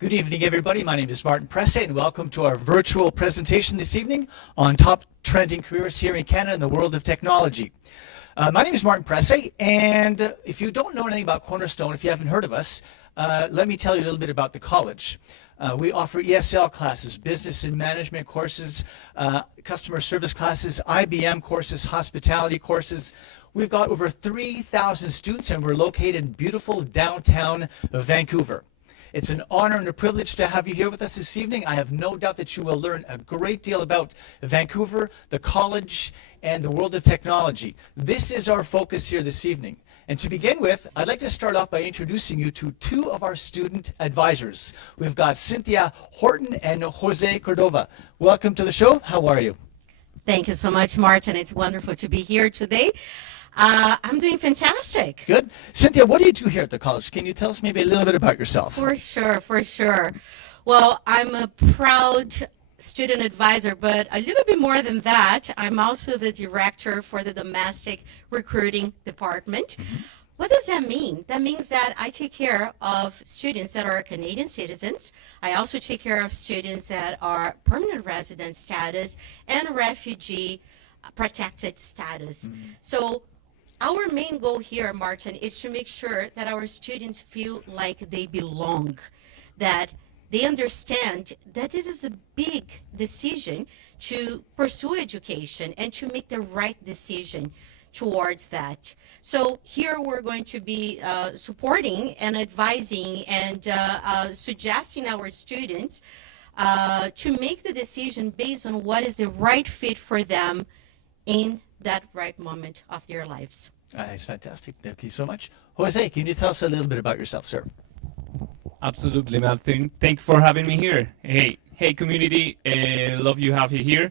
Good evening, everybody. My name is Martin Presse, and welcome to our virtual presentation this evening on top trending careers here in Canada in the world of technology. My name is Martin Presse, and if you don't know anything about Cornerstone, if you haven't heard of us, let me tell you a little bit about the college. We offer ESL classes, business and management courses, customer service classes, IBM courses, hospitality courses. We've got over 3,000 students, and we're located in beautiful downtown Vancouver. It's an honor and a privilege to have you here with us this evening. I have no doubt that you will learn a great deal about Vancouver, the college, and the world of technology. This is our focus here this evening. And to begin with, I'd like to start off by introducing you to two of our student advisors. We've got Cynthia Horton and Jose Cordova. Welcome to the show. How are you? Thank you so much, Martin. It's wonderful to be here today. I'm doing fantastic. Good. Cynthia, what do you do here at the college? Can you tell us maybe a little bit about yourself? For sure. Well, I'm a proud student advisor, but a little bit more than that, I'm also the director for the domestic recruiting department. What does that mean? That means that I take care of students that are Canadian citizens. I also take care of students that are permanent resident status and refugee protected status. So our main goal here, Martin, is to make sure that our students feel like they belong, that they understand that this is a big decision to pursue education and to make the right decision towards that. So here we're going to be supporting and advising and suggesting our students to make the decision based on what is the right fit for them in that right moment of their lives. That's fantastic. Thank you so much. Jose, can you tell us a little bit about yourself, sir? Absolutely, Martin. Thank you for having me here. Hey, community. Love you have you here.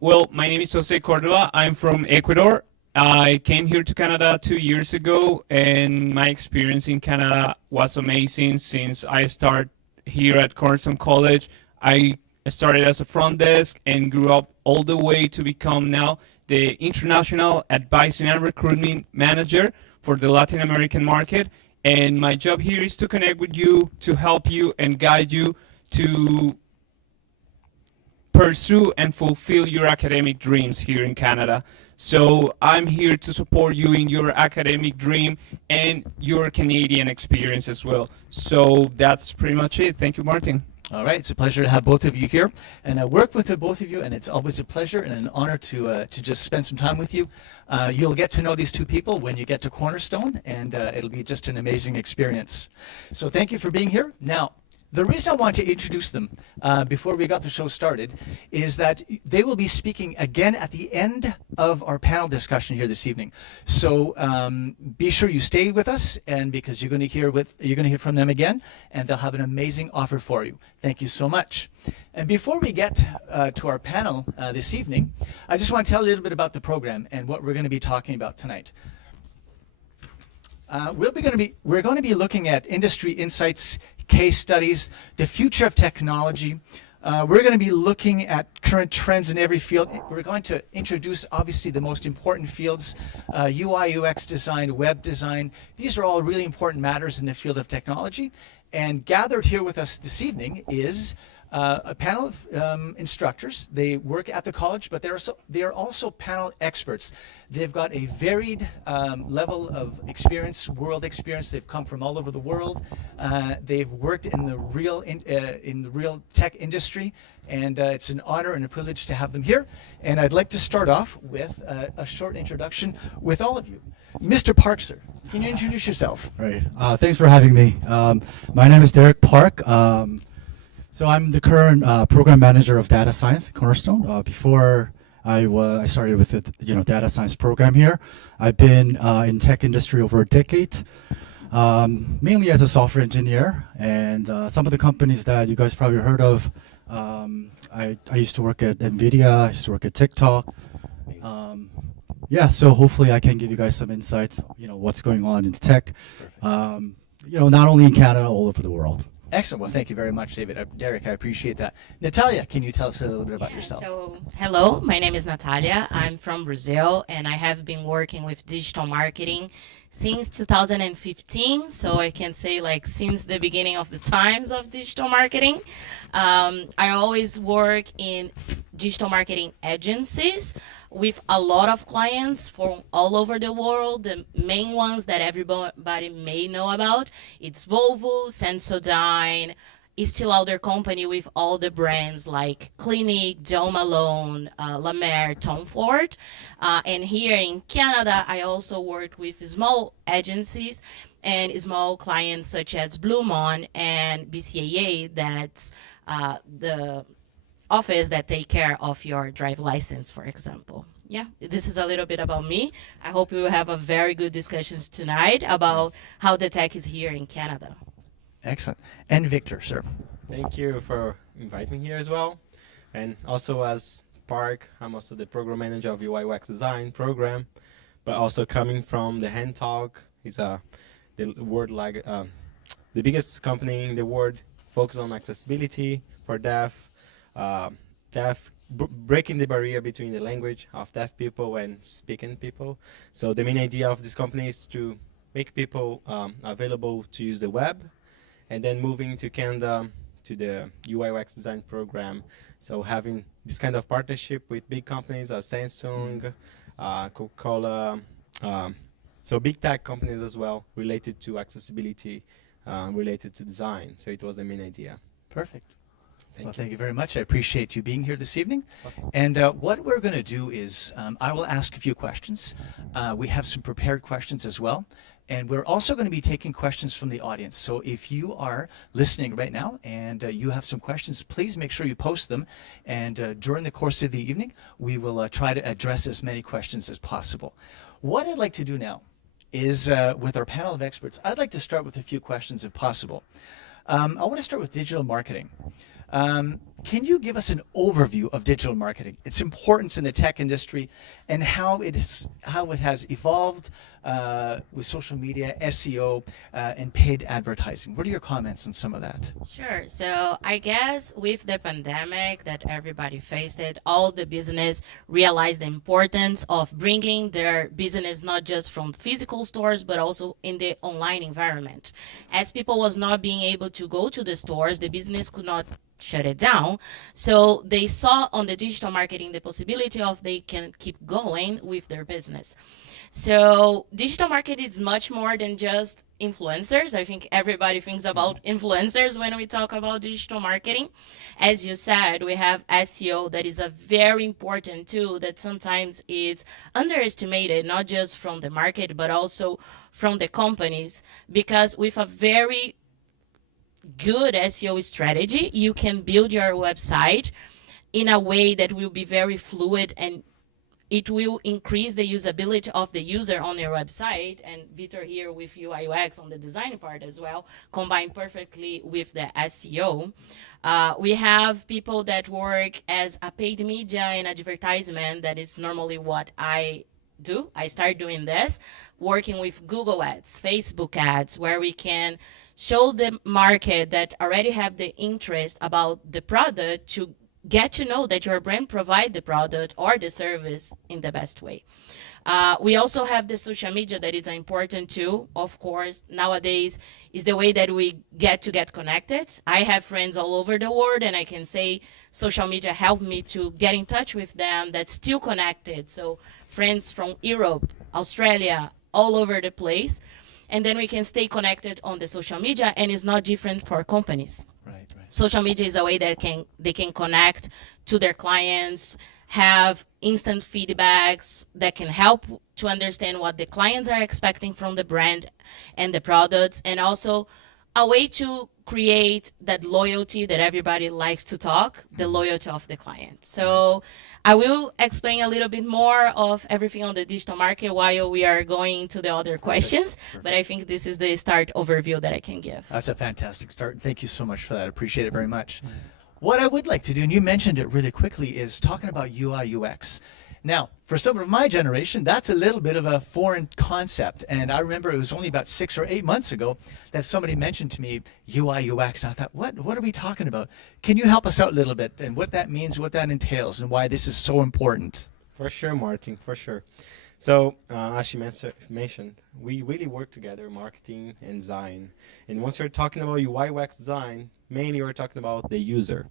Well, my name is Jose Cordova. I'm from Ecuador. I came here to Canada 2 years ago, and my experience in Canada was amazing since I started here at Cornerstone College. I started as a front desk and grew up all the way to become now the International Advising and Recruitment Manager for the Latin American market. And my job here is to connect with you, to help you and guide you to pursue and fulfill your academic dreams here in Canada. So I'm here to support you in your academic dream and your Canadian experience as well. So that's pretty much it. Thank you, Martin. All right, it's a pleasure to have both of you here, and I work with the both of you, and it's always a pleasure and an honor to just spend some time with you. You'll get to know these two people when you get to Cornerstone, and it'll be just an amazing experience. So thank you for being here. Now, the reason I want to introduce them before we got the show started is that they will be speaking again at the end of our panel discussion here this evening. So be sure you stay with us, and because you're going to hear from them again, and they'll have an amazing offer for you. Thank you so much. And before we get to our panel this evening, I just want to tell a little bit about the program and what we're going to be talking about tonight. We're going to be looking at industry insights, case studies, the future of technology. We're going to be looking at current trends in every field. We're going to introduce, obviously, the most important fields, UI, UX design, web design. These are all really important matters in the field of technology. And gathered here with us this evening is a panel of instructors. They work at the college, but they are also panel experts. They've got a varied level of experience, world experience. They've come from all over the world. They've worked in the real tech industry, and it's an honor and a privilege to have them here. And I'd like to start off with a short introduction with all of you. Mr. Park, sir, can you introduce yourself? Right. Thanks for having me. My name is Derek Park. So I'm the current program manager of data science at Cornerstone. Before I started with the data science program here, I've been in tech industry over a decade, mainly as a software engineer. And some of the companies that you guys probably heard of, I used to work at NVIDIA, I used to work at TikTok. Yeah, so hopefully I can give you guys some insights, what's going on in tech, not only in Canada, all over the world. Excellent. Well, thank you very much, David. Derek, I appreciate that. Natalia, can you tell us a little bit about yourself? So, hello, my name is Natalia. I'm from Brazil, and I have been working with digital marketing since 2015, so I can say like since the beginning of the times of digital marketing. I always work in digital marketing agencies with a lot of clients from all over the world. The main ones that everybody may know about, it's Volvo, Sensodyne, Estee Lauder Company with all the brands like Clinique, Jo Malone, La Mer, Tom Ford. And here in Canada, I also work with small agencies and small clients such as Blue Mon and BCAA, that's the office that take care of your drive license, for example. Yeah, this is a little bit about me. I hope we will have a very good discussions tonight about how the tech is here in Canada. Excellent. And Victor, sir. Thank you for inviting me here as well. And also as Park, I'm also the program manager of UI UX design program, but also coming from the Hand Talk. It's the world like the biggest company in the world focused on accessibility for deaf, breaking the barrier between the language of deaf people and speaking people. So the main idea of this company is to make people available to use the web, and then moving to Canada to the UI UX design program. So having this kind of partnership with big companies as Samsung, Coca-Cola, so big tech companies as well, related to accessibility, related to design. So it was the main idea. Perfect. Thank Well, you. thank you very much. I appreciate you being here this evening. Awesome. And what we're going to do is I will ask a few questions. We have some prepared questions as well. And we're also going to be taking questions from the audience. So if you are listening right now and you have some questions, please make sure you post them. And during the course of the evening, we will try to address as many questions as possible. What I'd like to do now is, with our panel of experts, I'd like to start with a few questions if possible. I want to start with digital marketing. Can you give us an overview of digital marketing, its importance in the tech industry, and how it has evolved with social media, SEO, and paid advertising? What are your comments on some of that? Sure. So I guess with the pandemic that everybody faced it, all the business realized the importance of bringing their business not just from physical stores, but also in the online environment. As people was not being able to go to the stores, the business could not shut it down. So they saw on the digital marketing the possibility of they can keep going with their business. So digital marketing is much more than just influencers. I think everybody thinks about influencers when we talk about digital marketing. As you said, we have SEO, that is a very important tool that sometimes is underestimated, not just from the market, but also from the companies, because with a very good SEO strategy, you can build your website in a way that will be very fluid, and it will increase the usability of the user on your website. And Vitor here with UI UX on the design part as well, combined perfectly with the SEO. We have people that work as a paid media and advertisement. That is normally what I do. I start doing this, working with Google Ads, Facebook Ads, where we can show the market that already have the interest about the product to get to know that your brand provide the product or the service in the best way. We also have the social media that is important too. Of course, nowadays is the way that we get connected. I have friends all over the world, and I can say social media helped me to get in touch with them that's still connected. So friends from Europe, Australia, all over the place. And then we can stay connected on the social media, and it's not different for companies. Right. Social media is a way that they can connect to their clients, have instant feedbacks that can help to understand what the clients are expecting from the brand and the products, and also a way to create that loyalty that everybody likes to talk, the loyalty of the client. So I will explain a little bit more of everything on the digital market while we are going to the other questions, but I think this is the start overview that I can give. That's a fantastic start. Thank you so much for that. I appreciate it very much. What I would like to do, and you mentioned it really quickly, is talking about UI UX. Now, for someone of my generation, that's a little bit of a foreign concept. And I remember it was only about 6 or 8 months ago that somebody mentioned to me UI UX. And I thought, what are we talking about? Can you help us out a little bit and what that means, what that entails, and why this is so important? For sure, Martin, for sure. So, as she mentioned, we really work together, marketing and design. And once you're talking about UI UX design, mainly we're talking about the user.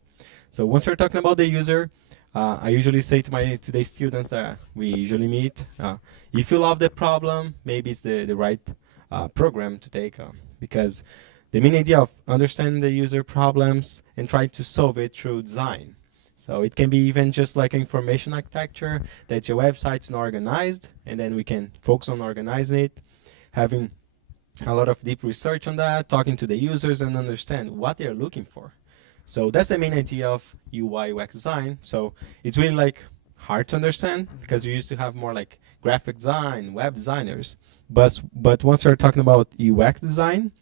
So once we're talking about the user, I usually say to my today's students that we usually meet, if you love the problem, maybe it's the right program to take, because the main idea of understanding the user problems and trying to solve it through design. So it can be even just like information architecture, that your website's not organized, and then we can focus on organizing it, having a lot of deep research on that, talking to the users and understand what they're looking for. So that's the main idea of UI UX design. So it's really like hard to understand because we used to have more like graphic design, web designers. But once we're talking about UX design,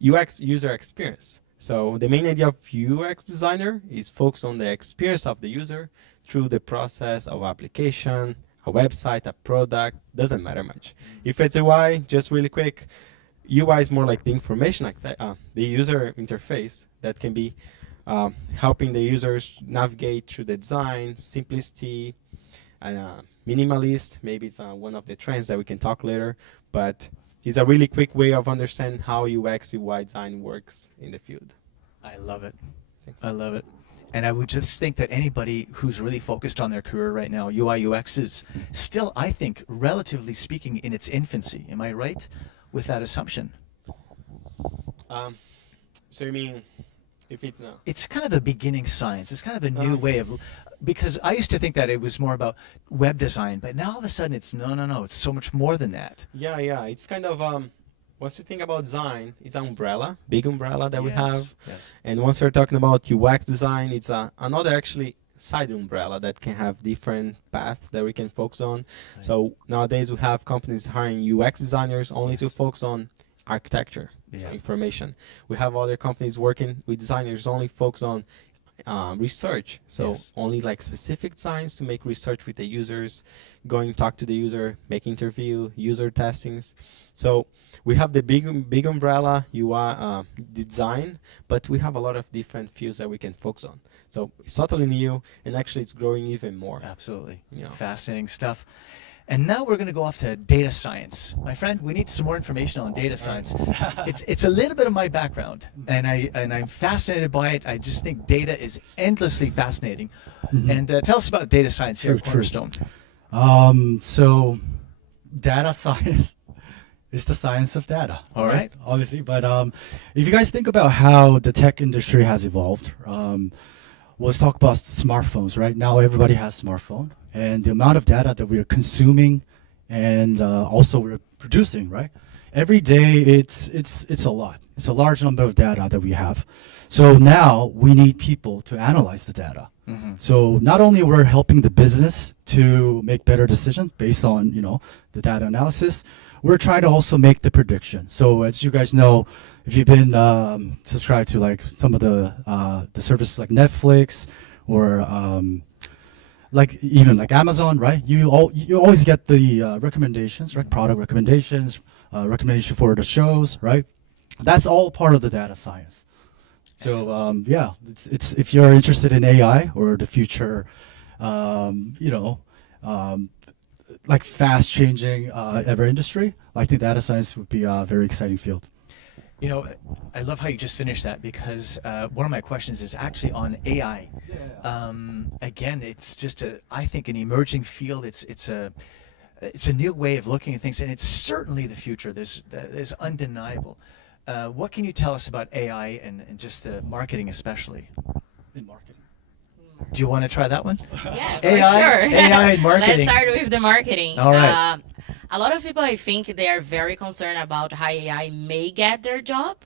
UX user experience. So the main idea of UX designer is focus on the experience of the user through the process of application, a website, a product, doesn't matter much. If it's UI, just really quick, UI is more like the information, the user interface that can be helping the users navigate through the design, simplicity, minimalist. Maybe it's one of the trends that we can talk later, but it's a really quick way of understanding how UX UI design works in the field. I love it. Thanks. I love it. And I would just think that anybody who's really focused on their career right now, UI UX is still, I think, relatively speaking, in its infancy. Am I right with that assumption? So you mean if it's It's kind of a beginning science. It's kind of a new way of, because I used to think that it was more about web design, but now all of a sudden it's no, it's so much more than that. yeah, it's kind of once you think about design, it's an umbrella, big umbrella that we have. Yes. And once we're talking about UX design, it's another actually side umbrella that can have different paths that we can focus on. Right. So nowadays we have companies hiring UX designers only to focus on architecture, so Yeah. information. We have other companies working with designers only focus on research, so Yes. only like specific designs to make research with the users, going talk to the user, make interview, user testings. So we have the big umbrella UI design, but we have a lot of different fields that we can focus on. So it's totally new, and actually it's growing even more. Absolutely. Yeah. Fascinating stuff. And now we're going to go off to data science. My friend, we need some more information on data science. It's a little bit of my background, and I'm fascinated by it. I just think data is endlessly fascinating. And tell us about data science here at True. Cornerstone. So data science is the science of data. All right. Obviously, but if you guys think about how the tech industry has evolved, let's talk about smartphones. Right now, everybody has a smartphone, and the amount of data that we are consuming, and also we're producing. Right, every day it's a lot. It's a large number of data that we have. So now we need people to analyze the data. So not only we're helping the business to make better decisions based on the data analysis, we're trying to also make the prediction. So as you guys know, if you've been subscribed to like some of the services like Netflix or like even like Amazon, right? You always get the recommendations, right? Product recommendations, recommendation for the shows, right? That's all part of the data science. So yeah, it's if you're interested in AI or the future, like fast changing ever industry, I think data science would be a very exciting field. You know, I love how you just finished that, because one of my questions is actually on AI. Again, it's just I think an emerging field. It's a new way of looking at things, and it's certainly the future. There's undeniable. What can you tell us about AI and just the marketing, especially? In marketing. Do you want to try that one? Yeah, for AI, sure. AI and marketing. Let's start with the marketing. All right. A lot of people, I think, they are very concerned about how AI may get their job.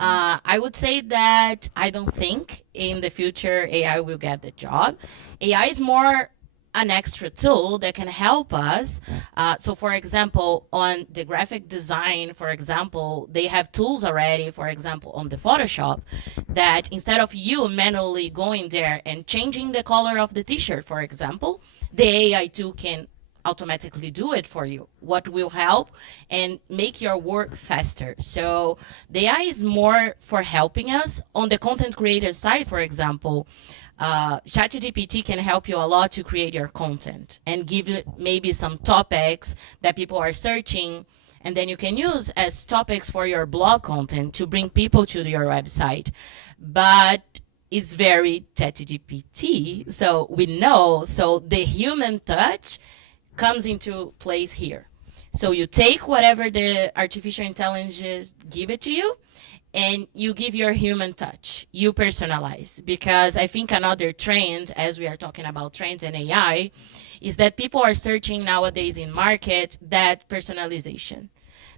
I would say that I don't think in the future AI will get the job. AI is more an extra tool that can help us. So for example, on the graphic design, for example, they have tools already, for example, on the Photoshop, that instead of you manually going there and changing the color of the t-shirt, for example, the AI tool can automatically do it for you. What will help and make your work faster. So the AI is more for helping us. On the content creator side, for example, ChatGPT can help you a lot to create your content and give you maybe some topics that people are searching, and then you can use as topics for your blog content to bring people to your website. But it's very ChatGPT, so we know, so the human touch comes into place here. So you take whatever the artificial intelligence give it to you, and you give your human touch, you personalize. Because I think another trend, as we are talking about trends and AI, is that people are searching nowadays in market that personalization.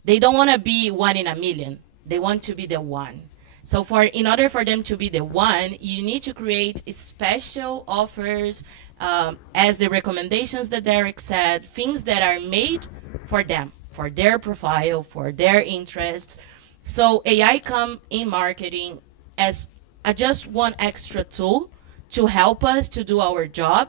They don't want to be one in a million. They want to be the one. So in order for them to be the one, you need to create special offers, as the recommendations that Derek said, things that are made for them, for their profile, for their interests. So AI come in marketing as just one extra tool to help us to do our job.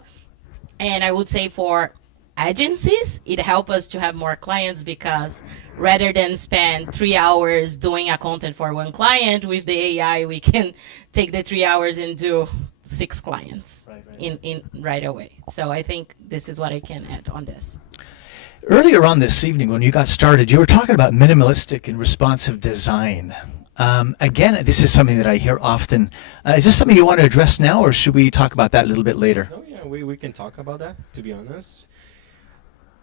And I would say for agencies, it helps us to have more clients, because rather than spend 3 hours doing a content for one client, with the AI, we can take the 3 hours and do 6 clients in right away. So I think this is what I can add on this. Earlier on this evening, when you got started, you were talking about minimalistic and responsive design. Again, this is something that I hear often. Is this something you want to address now, or should we talk about that a little bit later? Oh yeah, we can talk about that, to be honest.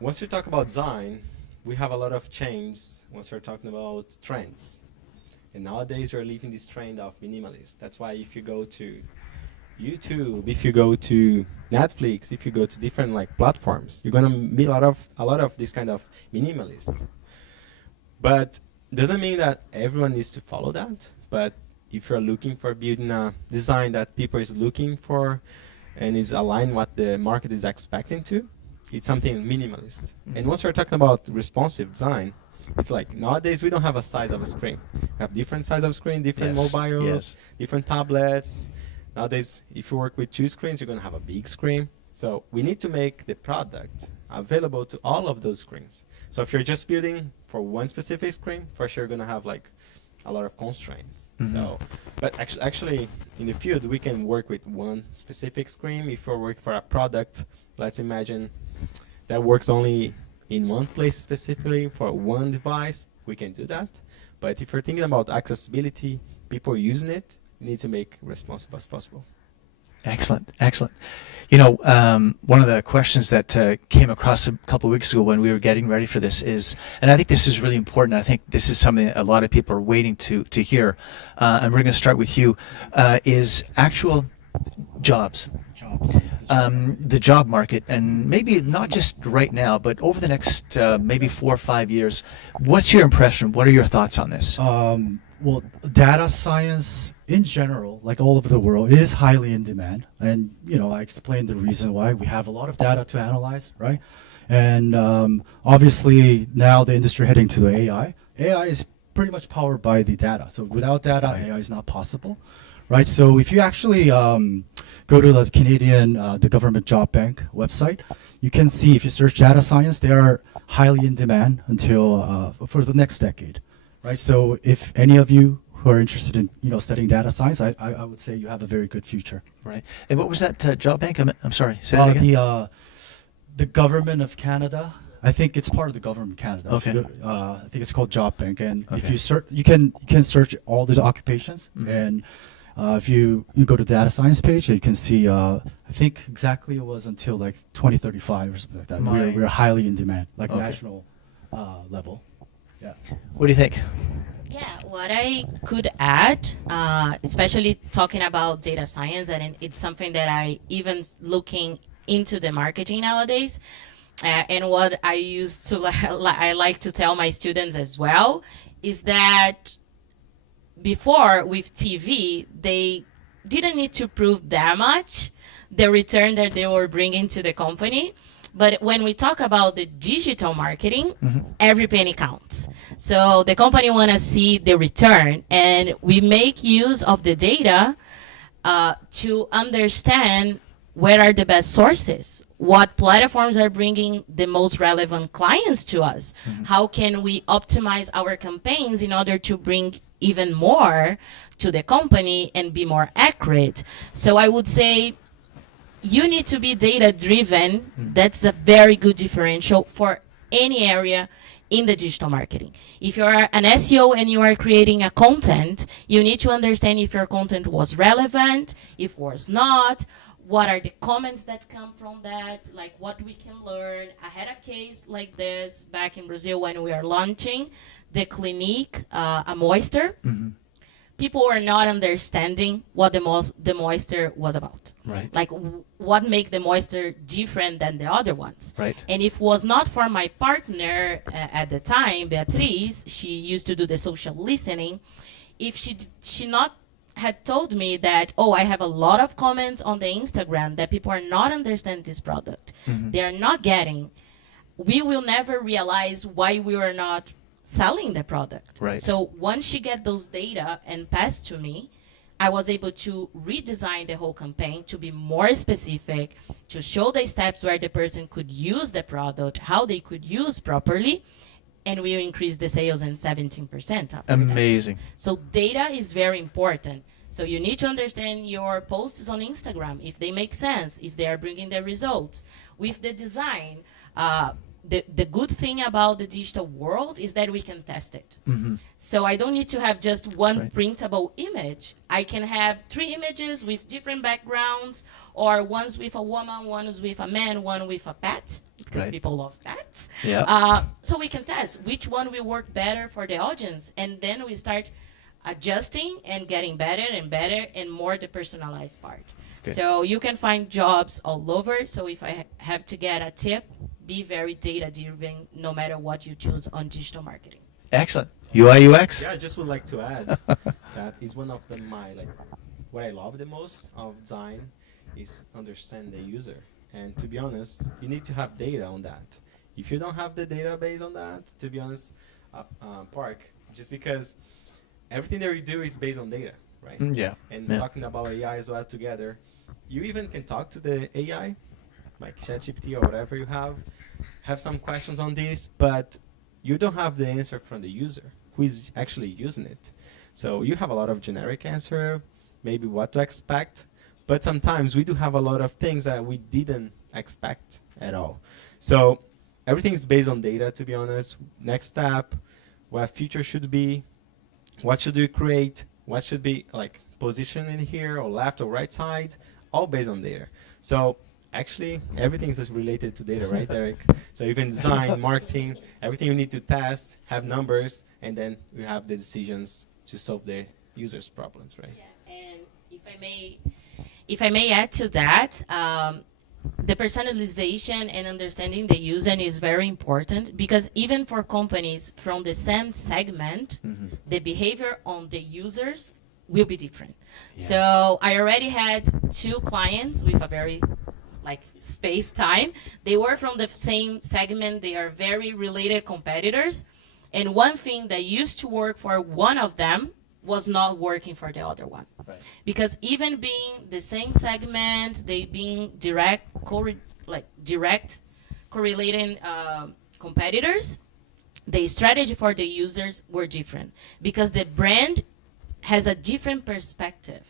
Once we talk about design, we have a lot of changes once we're talking about trends. And nowadays we're living this trend of minimalist. That's why if you go to YouTube, if you go to Netflix, if you go to different platforms, you're gonna meet a lot of this kind of minimalist. But doesn't mean that everyone needs to follow that. But if you're looking for building a design that people is looking for and is aligned what the market is expecting to, it's something minimalist. Mm-hmm. And once we're talking about responsive design, it's like nowadays we don't have a size of a screen. We have different size of screen, different mobiles, different tablets. Nowadays, if you work with 2 screens, you're going to have a big screen. So we need to make the product available to all of those screens. So if you're just building for one specific screen, for sure you're going to have a lot of constraints. Mm-hmm. So, but actually, in the field, we can work with one specific screen. If you're working for a product, let's imagine that works only in one place specifically for one device, we can do that. But if you're thinking about accessibility, people using it, need to make responsive as possible. Excellent, excellent. You know, one of the questions that came across a couple of weeks ago when we were getting ready for this is, and I think this is really important, I think this is something that a lot of people are waiting to hear, and we're going to start with you, is actual jobs. The job market, and maybe not just right now, but over the next maybe 4 or 5 years, what's your impression? What are your thoughts on this? Well, data science in general, like all over the world, it is highly in demand. And, I explained the reason why. We have a lot of data to analyze, right? And obviously now the industry heading to the AI. AI is pretty much powered by the data. So without data, AI is not possible, right? So if you actually go to the Canadian, the government job bank website, you can see if you search data science, they are highly in demand until for the next decade. Right, so if any of you who are interested in studying data science, I would say you have a very good future. Right. And what was that job bank? I'm sorry. Say that again. The government of Canada. I think it's part of the government of Canada. Okay. I think it's called Job Bank, and if you search, you can search all the occupations, and if you go to the data science page, you can see. I think exactly it was until 2035 or something like that. We're highly in demand, national level. Yeah. What do you think? Yeah, what I could add, especially talking about data science, and it's something that I even looking into the marketing nowadays, and what I used to I like to tell my students as well, is that before with TV, they didn't need to prove that much the return that they were bringing to the company. But when we talk about the digital marketing, every penny counts. So the company want to see the return, and we make use of the data to understand where are the best sources, what platforms are bringing the most relevant clients to us. How can we optimize our campaigns in order to bring even more to the company and be more accurate? So I would say you need to be data driven. That's a very good differential for any area in the digital marketing. If you are an SEO and you are creating a content, you need to understand if your content was relevant, if was not, what are the comments that come from that, like what we can learn. I had a case like this back in Brazil when we are launching the Clinique, a moisture. People were not understanding what the moisture was about. Right. Like what make the moisture different than the other ones. Right. And if it was not for my partner at the time, Beatriz, she used to do the social listening. If she not had told me that, oh, I have a lot of comments on the Instagram that people are not understanding this product. They are not getting. We will never realize why we are not selling the product. Right. So once she get those data and passed to me, I was able to redesign the whole campaign to be more specific, to show the steps where the person could use the product, how they could use properly, and we increased the sales in 17% after that. Amazing. So data is very important. So you need to understand your posts on Instagram, if they make sense, if they are bringing the results. With the design, the good thing about the digital world is that we can test it. So I don't need to have just one Right. printable image. I can have 3 images with different backgrounds, or one's with a woman, one is with a man, one with a pet, because Right. people love pets. Yeah. So we can test which one will work better for the audience, and then we start adjusting and getting better and more the personalized part. Okay. So you can find jobs all over. So if I have to get a tip, be very data driven no matter what you choose on digital marketing. Excellent. UI UX. Yeah, I just would like to add that is one of my what I love the most of design is understand the user. And to be honest, you need to have data on that. If you don't have the database on that, to be honest, Park, just because everything that we do is based on data, right? Yeah. And Yeah. talking about AI as well together, you even can talk to the AI, like ChatGPT or whatever you have some questions on this, but you don't have the answer from the user who is actually using it. So you have a lot of generic answer, maybe what to expect, but sometimes we do have a lot of things that we didn't expect at all. So everything is based on data, to be honest. Next step, what future should be, what should we create, what should be like positioned in here or left or right side, all based on data. So actually everything is related to data, right, Derek? So even design, marketing, everything you need to test, have numbers, and then we have the decisions to solve the user's problems, right? Yeah, and if I may add to that, the personalization and understanding the user is very important, because even for companies from the same segment, the behavior on the users will be different. Yeah. So I already had 2 clients with a very space time. They were from the same segment. They are very related competitors. And one thing that used to work for one of them was not working for the other one. Right. Because even being the same segment, they being direct correlating competitors, the strategy for the users were different, because the brand has a different perspective.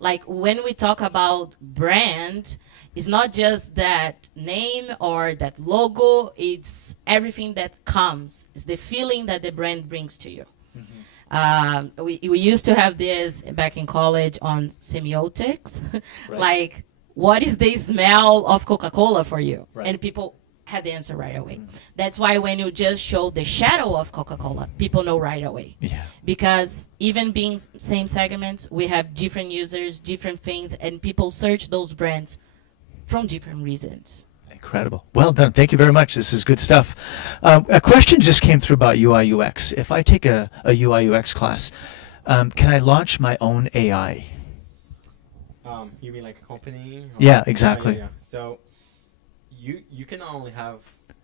Like when we talk about brand, it's not just that name or that logo, it's everything that comes. It's the feeling that the brand brings to you. We used to have this back in college on semiotics. Right. Like, what is the smell of Coca-Cola for you? Right. And people had the answer right away. That's why when you just show the shadow of Coca-Cola, people know right away. Yeah. Because even being same segments, we have different users, different things, and people search those brands from different reasons. Incredible. Well done. Thank you very much. This is good stuff. A question just came through about UI UX. If I take a UI UX class, can I launch my own AI? You mean like a company? Or Yeah, exactly. Yeah. So you can not only have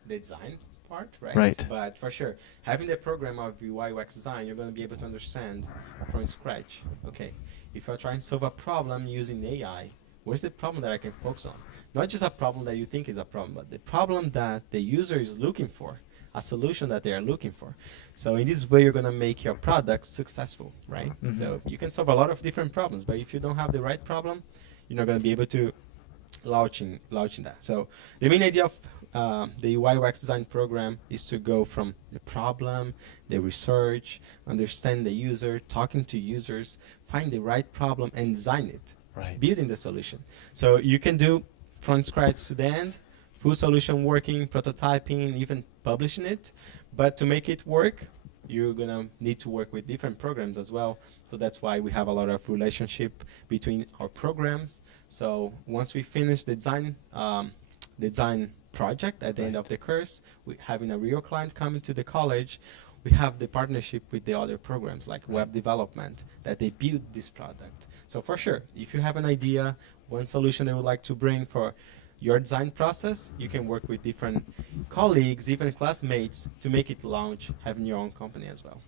the design part, right? Right. But for sure, having the program of UI UX design, you're going to be able to understand from scratch. Okay, if you're trying to solve a problem using AI, Where's the problem that I can focus on? Not just a problem that you think is a problem, but the problem that the user is looking for, a solution that they are looking for. So in this way, you're going to make your product successful, right? Mhm. So you can solve a lot of different problems, but if you don't have the right problem, you're not going to be able to launching that. So the main idea of the UI UX design program is to go from the problem, the research, understand the user, talking to users, find the right problem and design it, Right. building the solution. So you can do from scratch to the end, full solution working, prototyping, even publishing it. But to make it work, you're gonna need to work with different programs as well. So that's why we have a lot of relationship between our programs. So once we finish the design project at the end of the course, we having a real client coming to the college, we have the partnership with the other programs like web development that they build this product. So for sure, if you have an idea, one solution they would like to bring for your design process, you can work with different colleagues, even classmates, to make it launch, having your own company as well.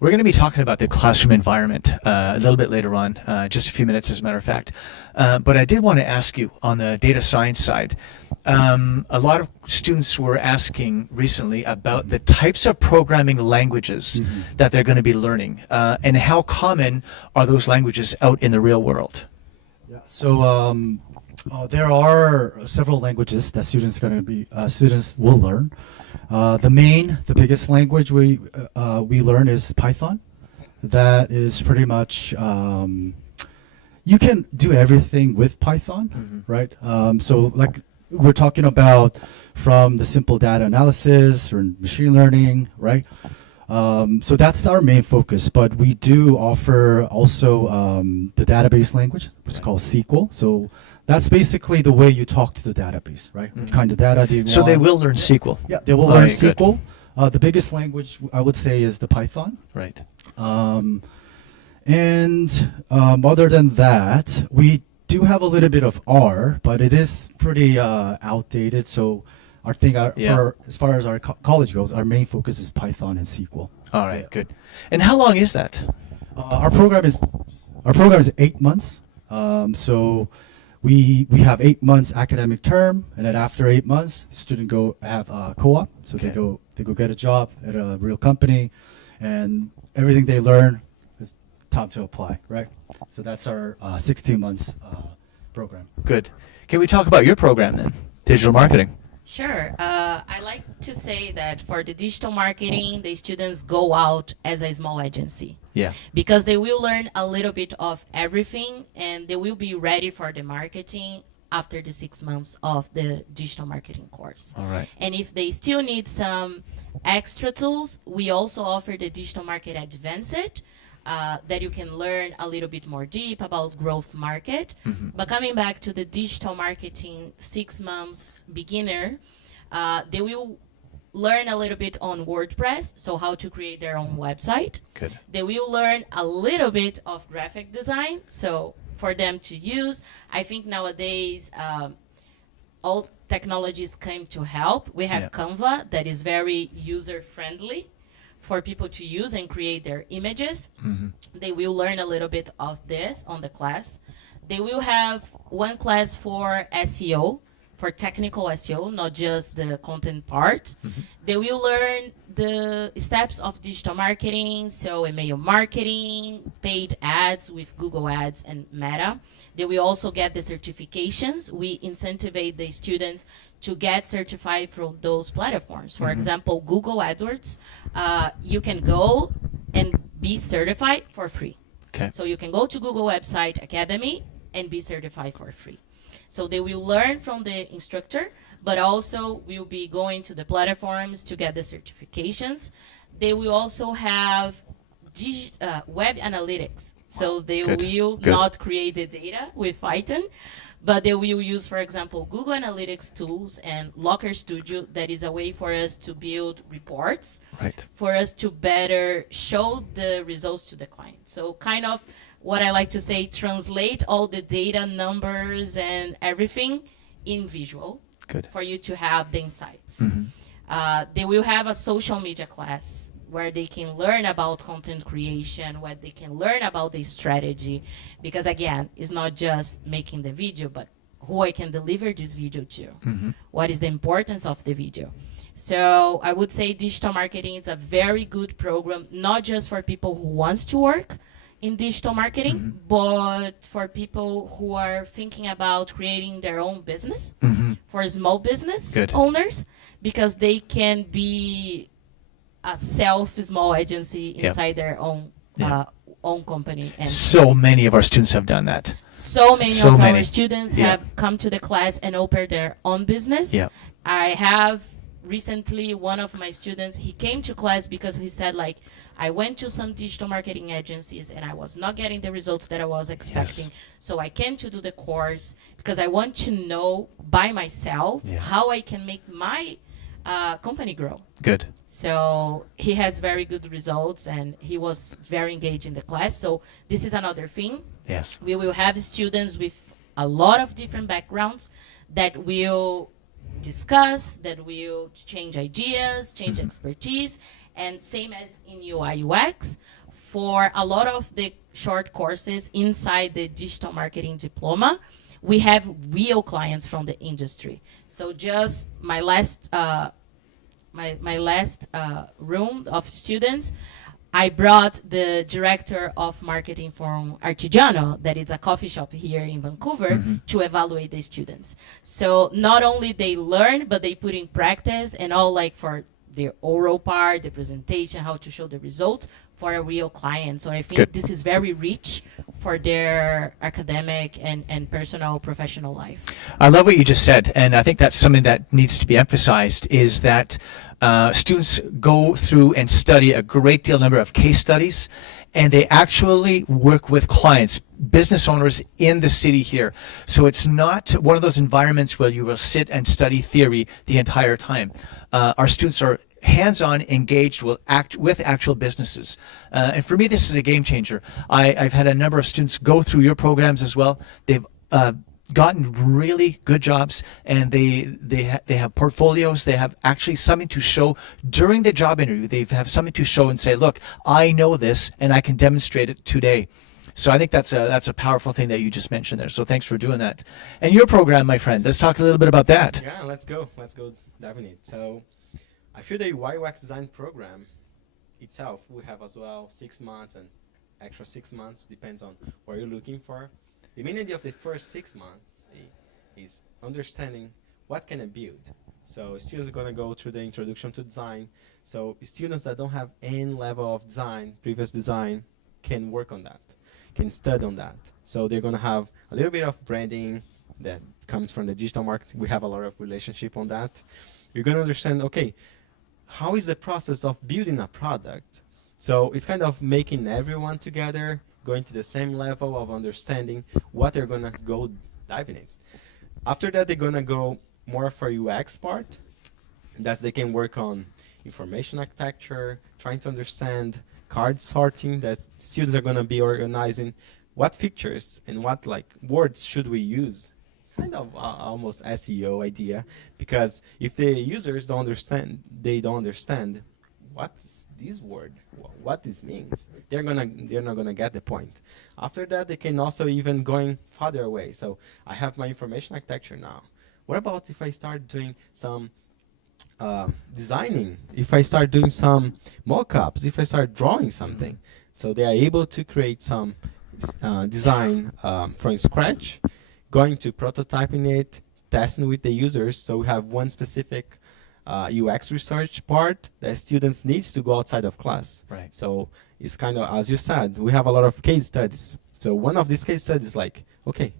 We're going to be talking about the classroom environment a little bit later on, just a few minutes as a matter of fact. But I did want to ask you on the data science side, a lot of students were asking recently about the types of programming languages that they're going to be learning and how common are those languages out in the real world? Yeah. So there are several languages that students will learn. The biggest language we learn is Python. That is pretty much you can do everything with Python, right? So like we're talking about from the simple data analysis or machine learning, right? So that's our main focus, but we do offer also the database language, which is called SQL. So that's basically the way you talk to the database, right? What kind of data do you want? So they will learn SQL. Yeah, they will All learn right, good. SQL. The biggest language I would say is the Python. Right. Other than that, we do have a little bit of R, but it is pretty outdated. So as far as our college goes, our main focus is Python and SQL. All right, good. And how long is that? Our program is 8 months. So we have 8 months academic term, and then after 8 months, student go have a co-op. So Okay. they go get a job at a real company, and everything they learn is time to apply, right? So that's our 16 months program. Good. Can we talk about your program then? Digital marketing. Sure. I like to say that for the digital marketing, the students go out as a small agency Yeah. because they will learn a little bit of everything and they will be ready for the marketing after the 6 months of the digital marketing course. All right. And if they still need some extra tools, we also offer the Digital Market Advanced that you can learn a little bit more deep about growth market. But coming back to the digital marketing 6 months beginner, they will learn a little bit on WordPress, so how to create their own website. Good. They will learn a little bit of graphic design, so for them to use. I think nowadays all technologies came to help. We have Yeah. Canva that is very user friendly for people to use and create their images. They will learn a little bit of this on the class. They will have one class for SEO, for technical SEO, not just the content part. They will learn the steps of digital marketing, so email marketing, paid ads with Google Ads and Meta. They will also get the certifications. We incentivize the students to get certified from those platforms. For example, Google AdWords, you can go and be certified for free. Okay. So you can go to Google Website Academy and be certified for free. So they will learn from the instructor, but also will be going to the platforms to get the certifications. They will also have web analytics. So they Good. will Good. not create the data with Python, but they will use, for example, Google Analytics tools and Locker Studio. That is a way for us to build reports, Right. for us to better show the results to the client. So kind of what I like to say, translate all the data, numbers, and everything in visual Good. for you to have the insights. They will have a social media class where they can learn about content creation, where they can learn about the strategy, because again, it's not just making the video, but who I can deliver this video to. What is the importance of the video? So I would say digital marketing is a very good program, not just for people who wants to work in digital marketing, but for people who are thinking about creating their own business, for small business owners, because they can be a small agency inside their own own company. And So many of our students have done that. so many So of many. our students have come to the class and opened their own business. Yeah. I have recently one of my students, he came to class because he said, like, I went to some digital marketing agencies and I was not getting the results that I was expecting. So I came to do the course because I want to know by myself how I can make my company grow. Good. So he has very good results and he was very engaged in the class. So this is another thing. Yes. We will have students with a lot of different backgrounds that will discuss, that will change ideas, change expertise, and same as in UI UX, for a lot of the short courses inside the digital marketing diploma, we have real clients from the industry. So just my last my last room of students, I brought the director of marketing from Artigiano, that is a coffee shop here in Vancouver, to evaluate the students. So not only they learn, but they put in practice and all, like for the oral part, the presentation, how to show the results for a real client. So I think this is very rich for their academic and personal professional life. I love what you just said, and I think that's something that needs to be emphasized, is that students go through and study a great deal number of case studies, and they actually work with clients, business owners in the city here. So it's not one of those environments where you will sit and study theory the entire time. Our students are hands-on engaged with actual businesses. And for me, this is a game changer. I've had a number of students go through your programs as well. They've gotten really good jobs, and they have portfolios. They have actually something to show during the job interview. They have something to show and say, look, I know this and I can demonstrate it today. So I think that's a powerful thing that you just mentioned there. So thanks for doing that. And your program, my friend, let's talk a little bit about that. Yeah, let's go dive in it. So I feel the UI UX design program itself, we have as well 6 months and extra 6 months, depends on what you're looking for. The main idea of the first 6 months is understanding what can I build. So students are going to go through the introduction to design. So students that don't have any level of design, previous design, can work on that, can study on that. So they're going to have a little bit of branding that comes from the digital marketing. We have a lot of relationship on that. You're going to understand, okay, how is the process of building a product? So it's kind of making everyone together, going to the same level of understanding what they're going to go diving in. After that, they're going to go more for UX part. That's they can work on information architecture, trying to understand card sorting, that students are going to be organizing what features and what like words should we use. Kind of almost SEO idea, because if the users don't understand, what is this word, what this means, they're not gonna get the point. After that, they can also even going farther away. So I have my information architecture now. What about if I start doing some designing? If I start doing some mock-ups? If I start drawing something? So they are able to create some design from scratch, going to prototyping it, testing with the users. So we have one specific UX research part that students needs to go outside of class. Right. So it's kind of, as you said, we have a lot of case studies. So one of these case studies, like, okay,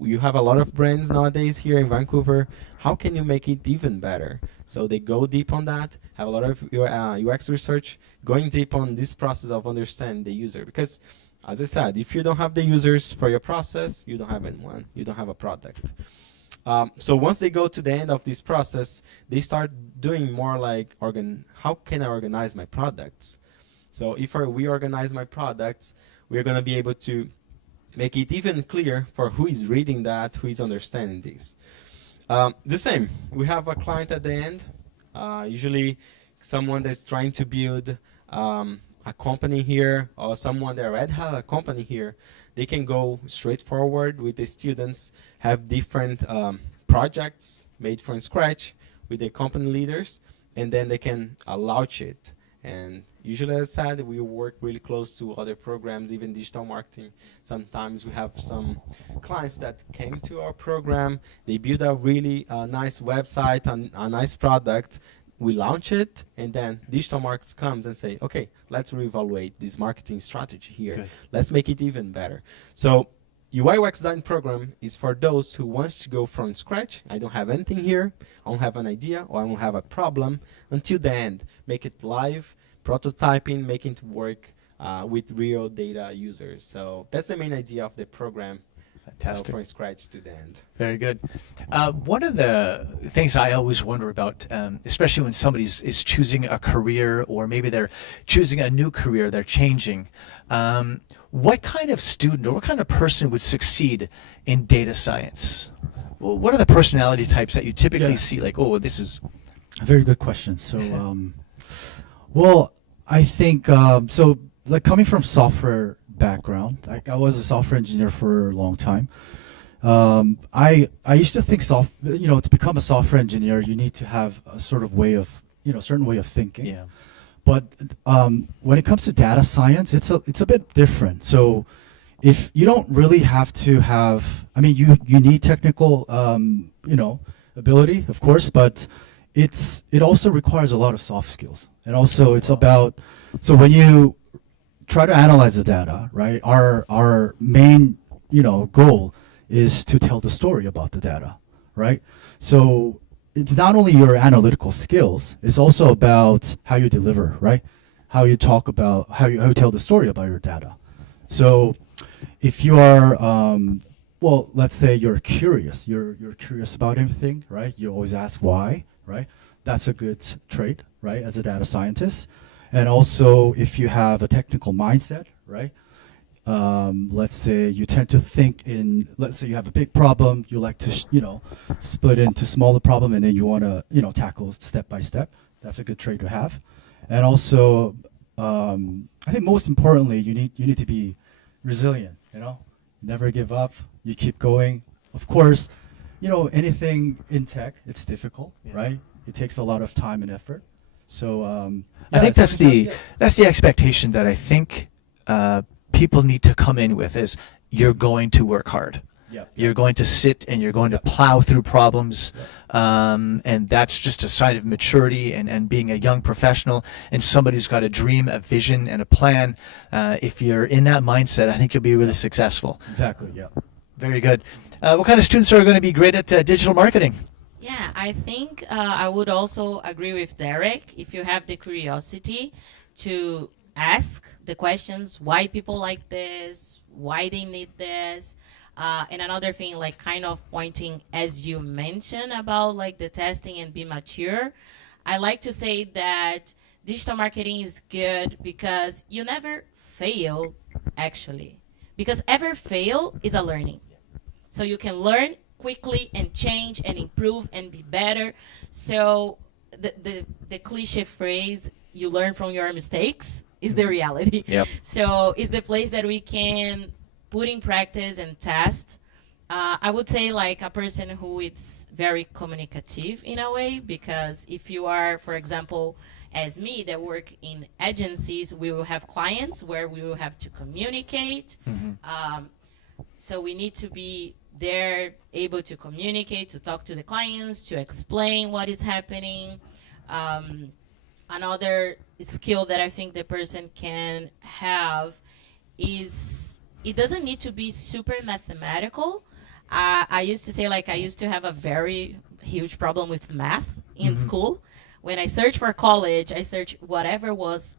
you have a lot of brands nowadays here in Vancouver. How can you make it even better? So they go deep on that, have a lot of UX research, going deep on this process of understanding the user. Because as I said, if you don't have the users for your process, you don't have anyone. You don't have a product. So once they go to the end of this process, they start doing more like, how can I organize my products? So if we organize my products, we're going to be able to make it even clear for who is reading that, who is understanding this. The same, we have a client at the end, usually someone that's trying to build a company here or someone that already has a company here, they can go straight forward with the students, have different projects made from scratch with the company leaders, and then they can launch it. And usually, as I said, we work really close to other programs, even digital marketing. Sometimes we have some clients that came to our program, they build a really nice website and a nice product. We launch it, and then digital marketing comes and say, okay, let's reevaluate this marketing strategy here. Good. Let's make it even better. So UI UX design program is for those who wants to go from scratch. I don't have anything here. I don't have an idea, or I don't have a problem, until the end. Make it live, prototyping, making it work with real data users. So that's the main idea of the program. Fantastic. So from scratch to the end. Very good. One of the things I always wonder about, especially when somebody is choosing a career, or maybe they're choosing a new career, they're changing, what kind of student or what kind of person would succeed in data science? Well, what are the personality types that you typically Yeah. see? Like, oh, this is... A very good question. So, well, I think so. Like coming from software background, like I was a software engineer for a long time. I used to think to become a software engineer, you need to have a sort of way of, certain way of thinking. Yeah. But when it comes to data science, it's a bit different. So if you don't really have to have, I mean, you need technical, ability, of course, but it also requires a lot of soft skills. And also it's about, so when you try to analyze the data, right, our main, goal is to tell the story about the data, right? So it's not only your analytical skills, it's also about how you deliver, right? How you talk about, how you tell the story about your data. So if you are, well, let's say you're curious, you're curious about everything, right? You always ask why, right? That's a good trait, right, as a data scientist. And also if you have a technical mindset, right? Let's say you tend to think in, let's say you have a big problem, you like to, split into smaller problem, and then you want to, tackle step by step. That's a good trait to have. And also, I think most importantly, you need to be resilient, never give up, you keep going. Of course, anything in tech, it's difficult, right? It takes a lot of time and effort. So, I think it's that's the expectation that I think people need to come in with, is you're going to work hard. Yeah. You're going to sit and you're going to plow through problems, and that's just a sign of maturity and being a young professional and somebody who's got a dream, a vision, and a plan. If you're in that mindset, I think you'll be really successful. Exactly, yeah. Very good. What kind of students are going to be great at digital marketing? Yeah, I think I would also agree with Derek. If you have the curiosity to ask the questions, why people like this, why they need this, and another thing, like kind of pointing, as you mentioned, about like the testing and be mature. I like to say that digital marketing is good because you never fail, actually, because ever fail is a learning. So you can learn quickly and change and improve and be better. So the cliche phrase, you learn from your mistakes, is the reality. Yep. So it's the place that we can put in practice and test. I would say like a person who is very communicative in a way, because if you are, for example, as me, that work in agencies, we will have clients where we will have to communicate. So we need to be there, able to communicate, to talk to the clients, to explain what is happening. Another skill that I think the person can have is, it doesn't need to be super mathematical. I used to say, like, I used to have a very huge problem with math in school. When I searched for college, I searched whatever was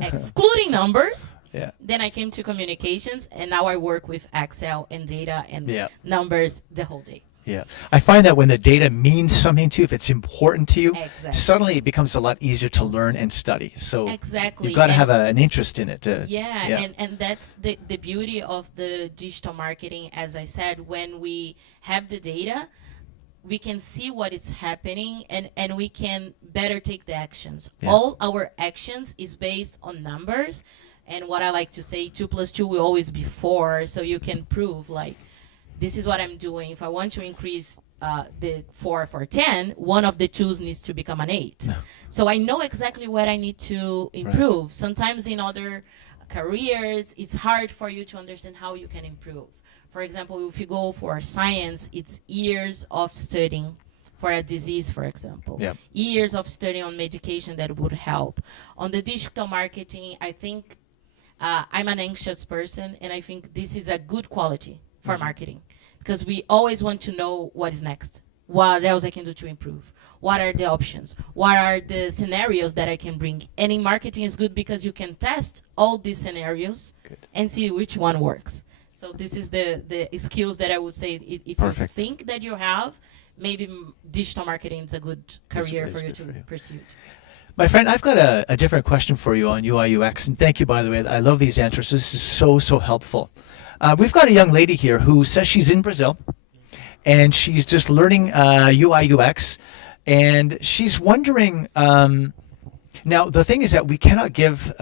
excluding numbers. Yeah. Then I came to communications, and now I work with Excel and data and Yeah. numbers the whole day. Yeah. I find that when the data means something to you, if it's important to you, Exactly. suddenly it becomes a lot easier to learn and study. So Exactly. you've got to And- have an interest in it. Yeah. And that's the beauty of the digital marketing. As I said, when we have the data, we can see what is happening, and we can better take the actions. Yeah. All our actions is based on numbers, and what I like to say, 2 plus 2 will always be 4, so you can prove like, this is what I'm doing. If I want to increase the 4 for 10, one of the 2's needs to become an 8. So I know exactly what I need to improve. Sometimes in other careers, it's hard for you to understand how you can improve. For example, if you go for science, it's years of studying for a disease, for example. Yeah. Years of studying on medication that would help. On the digital marketing, I think I'm an anxious person, and I think this is a good quality for marketing, because we always want to know what is next. What else I can do to improve? What are the options? What are the scenarios that I can bring? And in marketing is good because you can test all these scenarios and see which one works. So this is the skills that I would say, if Perfect. you think that you have, maybe digital marketing is a good career is for you good to for you. pursue it. My friend, I've got a different question for you on UI UX, and thank you, by the way. I love these answers. This is so helpful. We've got a young lady here who says she's in Brazil, and she's just learning UI UX, and she's wondering. Now, the thing is that we cannot give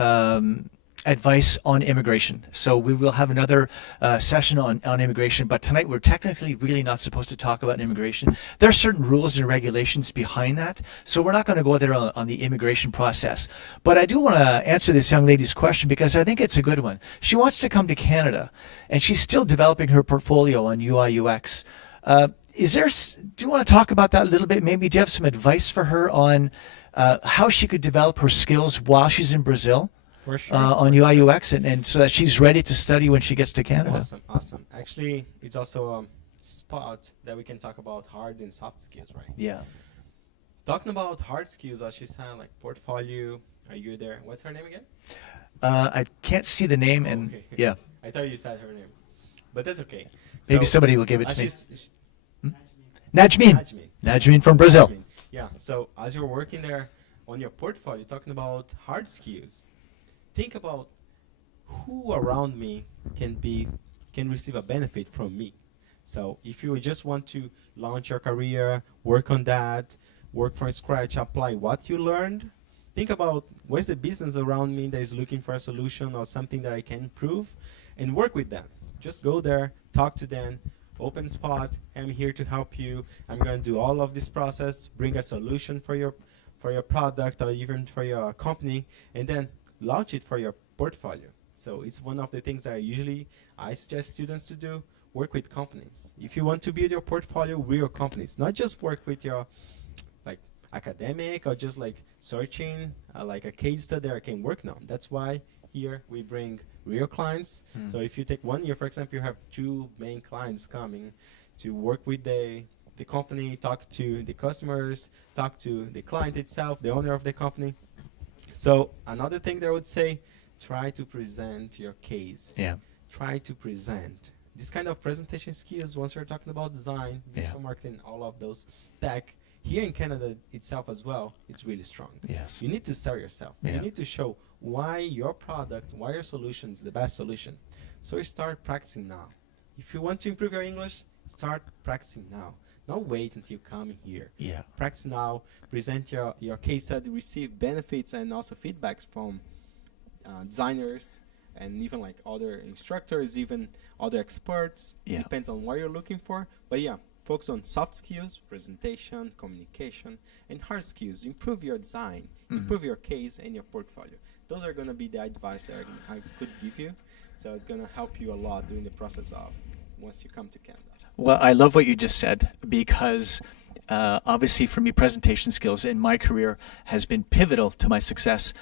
advice on immigration, so we will have another session on immigration. But tonight, we're technically really not supposed to talk about immigration. There are certain rules and regulations behind that, so we're not going to go there on the immigration process. But I do want to answer this young lady's question because I think it's a good one. She wants to come to Canada, and she's still developing her portfolio on UI UX. Do you want to talk about that a little bit? Maybe do you have some advice for her on how she could develop her skills while she's in Brazil? For sure. On UI UX, and so that she's ready to study when she gets to Canada. Awesome. Actually, it's also a spot that we can talk about hard and soft skills, right? Yeah. Talking about hard skills, as she said, like portfolio. Are you there? What's her name again? I can't see the name, and Okay. yeah, I thought you said her name, but that's okay. maybe So, somebody will give it as to me. she's- Najmin. Najmin. From Brazil. Najmin. Yeah. So as you're working there on your portfolio, talking about hard skills, think about who around me can receive a benefit from me. So if you just want to launch your career, work on that, work from scratch, apply what you learned, think about where's the business around me that is looking for a solution or something that I can improve, and work with them. Just go there, talk to them, open spot. I'm here to help you. I'm going to do all of this process, bring a solution for your product or even for your company, and then launch it for your portfolio. So it's one of the things that I suggest students to do. Work with companies. If you want to build your portfolio, real companies, not just work with your like academic or just like searching like a case study I can work on. That's why here we bring real clients. So if you take 1 year, for example, you have 2 main clients coming to work with the company, talk to the customers, talk to the client itself, the owner of the company. So another thing that I would say, try to present your case. Yeah. Try to present. This kind of presentation skills, once you're talking about design, digital marketing, all of those tech, here in Canada itself as well, it's really strong. Yes. You need to sell yourself. Yeah. You need to show why your product, why your solution is the best solution. So you start practicing now. If you want to improve your English, start practicing now. Don't wait until you come here. Yeah. Practice now, present your case study, receive benefits and also feedbacks from designers and even like other instructors, even other experts. Yeah. Depends on what you're looking for. But yeah, focus on soft skills, presentation, communication, and hard skills. Improve your design, improve your case and your portfolio. Those are going to be the advice that I could give you. So it's going to help you a lot during the process of once you come to Canada. Well, I love what you just said because obviously for me, presentation skills in my career has been pivotal to my success.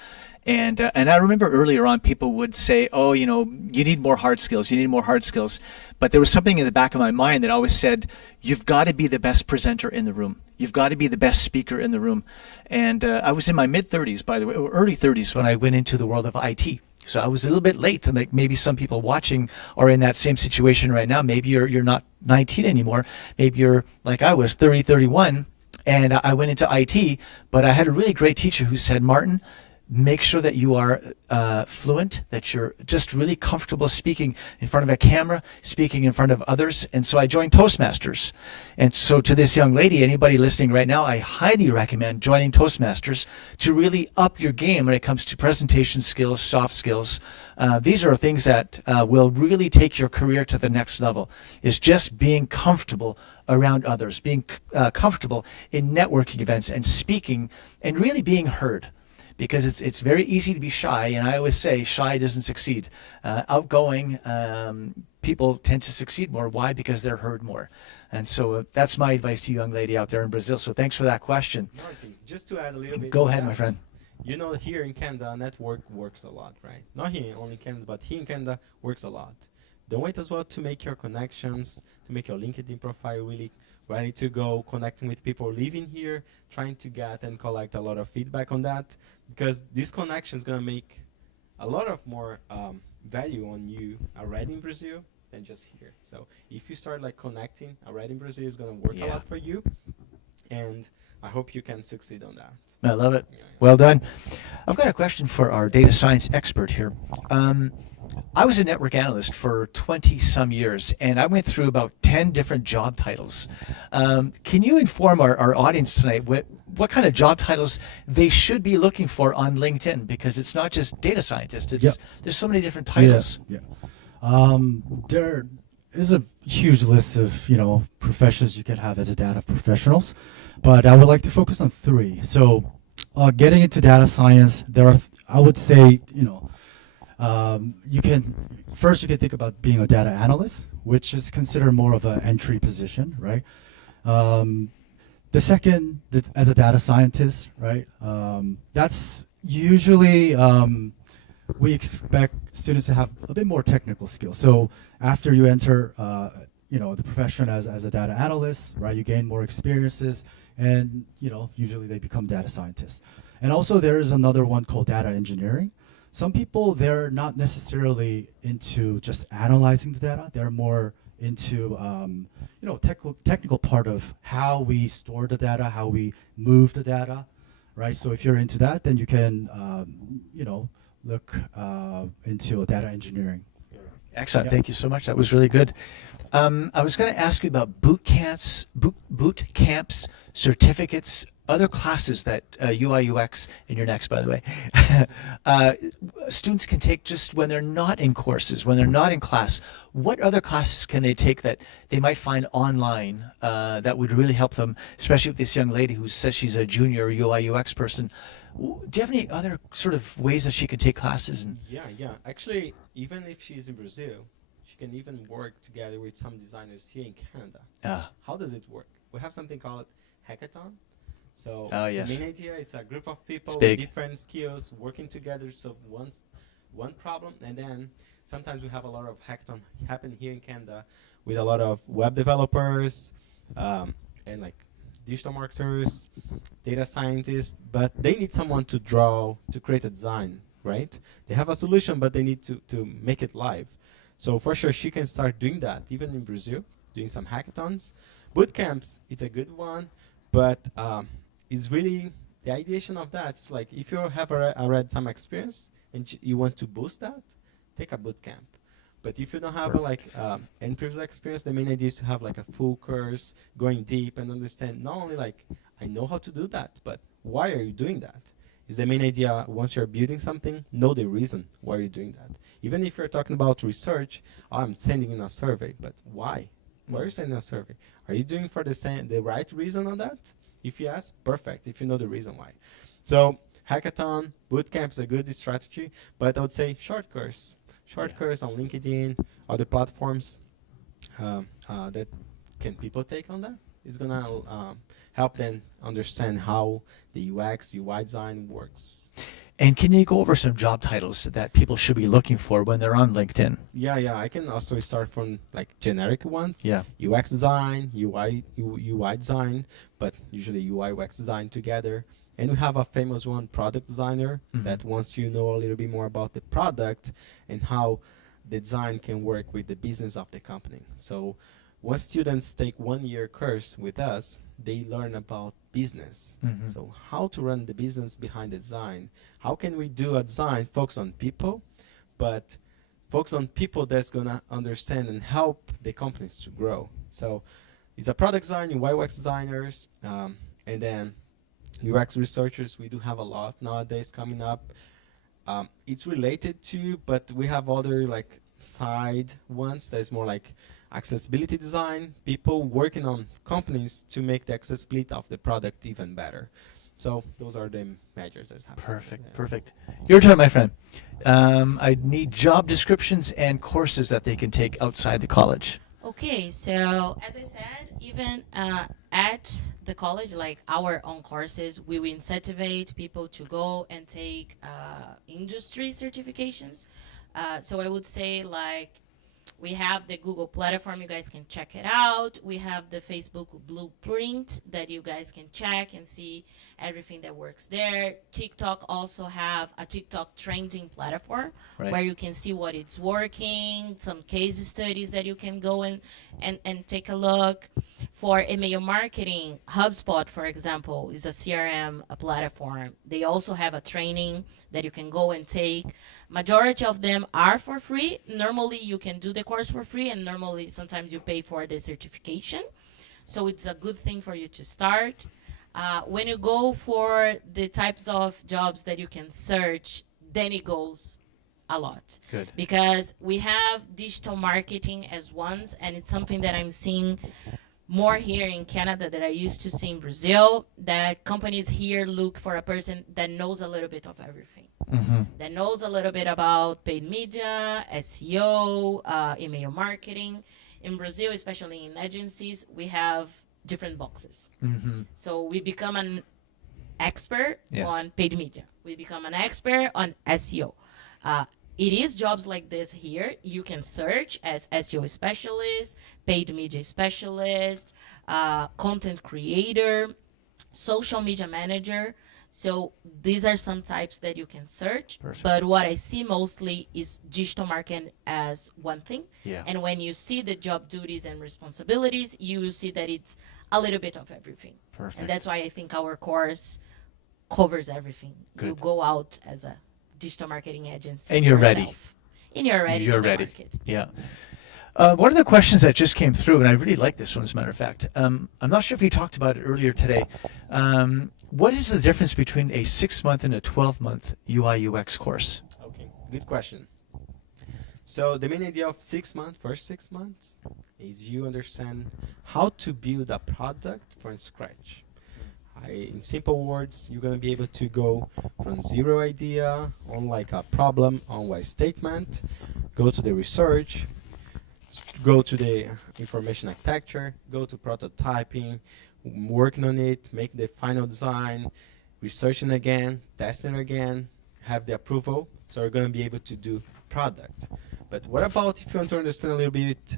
And I remember earlier on, people would say, oh, you need more hard skills. You need more hard skills. But there was something in the back of my mind that always said, you've got to be the best presenter in the room. You've got to be the best speaker in the room. And I was in my mid-30s, by the way, or early 30s when I went into the world of IT. So I was a little bit late. Like maybe some people watching are in that same situation right now. Maybe you're not 19 anymore. Maybe you're like I was, 30, 31. And I went into IT, but I had a really great teacher who said, Martin, make sure that you are fluent, that you're just really comfortable speaking in front of a camera, speaking in front of others. And so I joined Toastmasters. And so to this young lady, anybody listening right now, I highly recommend joining Toastmasters to really up your game when it comes to presentation skills, soft skills. These are things that will really take your career to the next level, is just being comfortable around others, being comfortable in networking events and speaking and really being heard. Because it's very easy to be shy, and I always say shy doesn't succeed. Outgoing people tend to succeed more. Why? Because they're heard more. And so that's my advice to you, young lady out there in Brazil. So thanks for that question. Martin, just to add a little bit. Go to ahead, that, my friend. You know, here in Canada, network works a lot, right? Not here only in Canada, but here in Canada works a lot. Don't wait as well to make your connections, to make your LinkedIn profile really ready to go, connecting with people living here, trying to get and collect a lot of feedback on that, because this connection is going to make a lot of more value on you already in Brazil than just here. So if you start like connecting already in Brazil, it's going to work a lot for you, and I hope you can succeed on that. I love it. Yeah, yeah. Well done. I've got a question for our data science expert here. I was a network analyst for 20 some years, and I went through about 10 different job titles. Can you inform our audience tonight what kind of job titles they should be looking for on LinkedIn? Because it's not just data scientist. There's so many different titles. Yeah. There is a huge list of professions you can have as a data professionals, but I would like to focus on three. So, getting into data science, there are I would say you can think about being a data analyst, which is considered more of an entry position, right? The second, as a data scientist, right? That's usually we expect students to have a bit more technical skills. So after you enter, the profession as a data analyst, right? You gain more experiences, and usually they become data scientists. And also there is another one called data engineering. Some people, they're not necessarily into just analyzing the data. They're more into, technical part of how we store the data, how we move the data, right? So if you're into that, then you can, look into data engineering. Excellent. Yeah. Thank you so much. That was really good. I was going to ask you about boot camps, certificates, other classes that UI UX, and you're next, by the way, students can take just when they're not in courses, when they're not in class. What other classes can they take that they might find online that would really help them, especially with this young lady who says she's a junior UI UX person? Do you have any other sort of ways that she could take classes? And Yeah. Actually, even if she's in Brazil, she can even work together with some designers here in Canada. How does it work? We have something called hackathon. So yes. the main idea is a group of people It's with big. different skills working together to solve one problem, and then sometimes we have a lot of hackathon happen here in Canada with a lot of web developers and like digital marketers, data scientists, but they need someone to create a design, right? They have a solution, but they need to make it live. So for sure, she can start doing that, even in Brazil, doing some hackathons. Boot camps, it's a good one, but it's really, the ideation of that, it's like if you have already some experience and you want to boost that, take a boot camp. But if you don't have any previous experience, the main idea is to have like a full course, going deep and understand not only like, I know how to do that, but why are you doing that? Is the main idea, once you're building something, know the reason why you're doing that. Even if you're talking about research, I'm sending in a survey, but why? Why are you sending a survey? Are you doing for the right reason on that? If yes, perfect, if you know the reason why. So hackathon, bootcamp is a good strategy, but I would say short course on LinkedIn, other platforms that can people take on that. It's gonna help them understand how the UX, UI design works. And can you go over some job titles that people should be looking for when they're on LinkedIn? Yeah. I can also start from like generic ones. Yeah. UX design, UI design, but usually UI UX design together. And we have a famous one, product designer, that once you know a little bit more about the product and how the design can work with the business of the company. So once students take 1 year course with us, they learn about business. Mhm. So how to run the business behind the design. How can we do a design focus on people, but focus on people that's gonna understand and help the companies to grow. So it's a product design, UX designers, and then UX researchers. We do have a lot nowadays coming up. It's related to, but we have other like side ones that's more like accessibility design, people working on companies to make the accessibility of the product even better. So those are the measures that's happening. Perfect, Yeah. perfect. Your turn, my friend. I need job descriptions and courses that they can take outside the college. Okay, so as I said, even at the college, like our own courses, we will incentivize people to go and take industry certifications. So I would say like we have the Google platform, you guys can check it out. We have the Facebook blueprint that you guys can check and see everything that works there. TikTok also have a TikTok trending platform Right. where you can see what it's working, some case studies that you can go and take a look. For email marketing, HubSpot, for example, is a CRM platform. They also have a training that you can go and take. Majority of them are for free. Normally, you can do the course for free, and normally, sometimes you pay for the certification. So it's a good thing for you to start. When you go for the types of jobs that you can search, then it goes a lot. Good. Because we have digital marketing as ones, and it's something that I'm seeing more here in Canada that I used to see in Brazil, that companies here look for a person that knows a little bit of everything, Mm-hmm. that knows a little bit about paid media, SEO, email marketing. In Brazil, especially in agencies, we have different boxes. Mm-hmm. So we become an expert Yes. on paid media. We become an expert on SEO. It is jobs like this here. You can search as SEO specialist, paid media specialist, content creator, social media manager. So these are some types that you can search. Perfect. But what I see mostly is digital marketing as one thing. Yeah. And when you see the job duties and responsibilities, you will see that it's a little bit of everything. Perfect. And that's why I think our course covers everything. You Good. go out as a digital marketing agency. And you're ready. yourself. And you're ready You're to ready. market. Yeah. One of the questions that just came through, and I really like this one, as a matter of fact. I'm not sure if you talked about it earlier today. What is the difference between a 6-month and a 12-month UI UX course? Okay, good question. So the main idea of 6 months, first 6 months, is you understand how to build a product from scratch. In simple words, you're gonna be able to go from zero idea on like a problem on a statement, go to the research, go to the information architecture, go to prototyping, working on it, make the final design, researching again, testing again, have the approval. So you're gonna be able to do product. But what about if you want to understand a little bit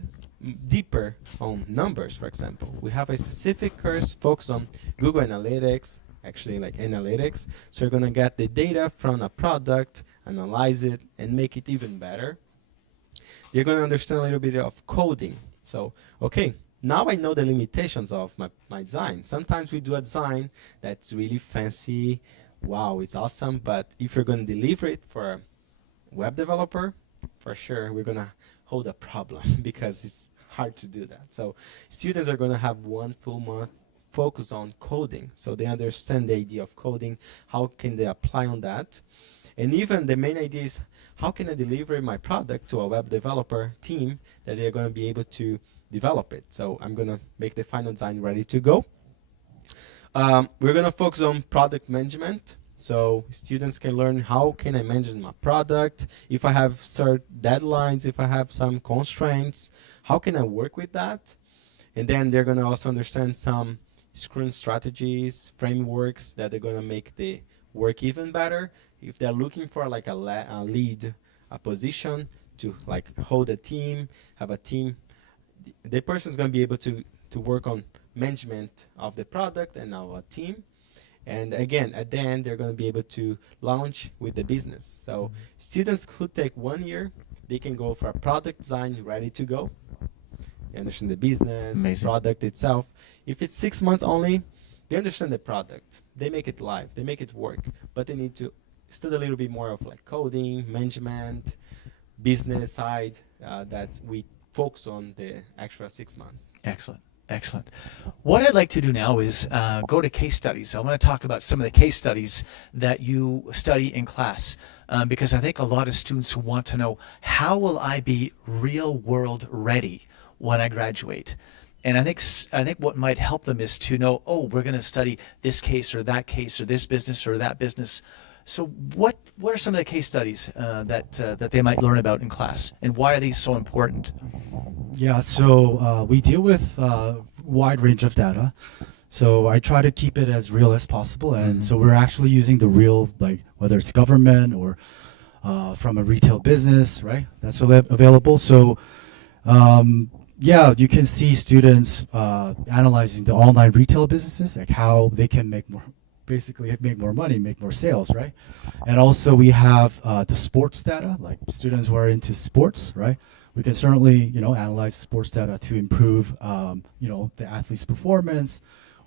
deeper on numbers, for example? We have a specific course focused on Google Analytics, actually like analytics. So you're gonna get the data from a product, analyze it, and make it even better. You're gonna understand a little bit of coding. So, okay, now I know the limitations of my design. Sometimes we do a design that's really fancy, wow, it's awesome, but if you're gonna deliver it for a web developer, for sure we're gonna hold a problem because it's hard to do that. So students are gonna have 1 full month focus on coding, so they understand the idea of coding, how can they apply on that, and even the main idea is how can I deliver my product to a web developer team that they're gonna be able to develop it. So I'm gonna make the final design ready to go. We're gonna focus on product management. So students can learn how can I manage my product, if I have certain deadlines, if I have some constraints, how can I work with that? And then they're gonna also understand some screen strategies, frameworks that are gonna make the work even better. If they're looking for like a lead position to like hold a team, have a team, the person's gonna be able to work on management of the product and our team. And again, at the end, they're going to be able to launch with the business. So students who take 1 year, they can go for a product design ready to go. they understand the business, Amazing. product itself. If it's 6 months only, they understand the product. They make it live. They make it work. But they need to study a little bit more of like coding, management, business side that we focus on the extra 6 months. Excellent. Excellent. What I'd like to do now is go to case studies. I want to talk about some of the case studies that you study in class because I think a lot of students want to know, how will I be real world ready when I graduate? And I think what might help them is to know, oh, we're going to study this case or this business or that business. So what are some of the case studies that they might learn about in class, and why are these so important? Yeah, so we deal with a wide range of data. So I try to keep it as real as possible. And so we're actually using the real, like whether it's government or from a retail business, right? That's available. So yeah, you can see students analyzing the online retail businesses, like how they can make more, basically make more money, make more sales, right? And also we have the sports data, like students who are into sports, right? We can certainly, analyze sports data to improve, the athlete's performance,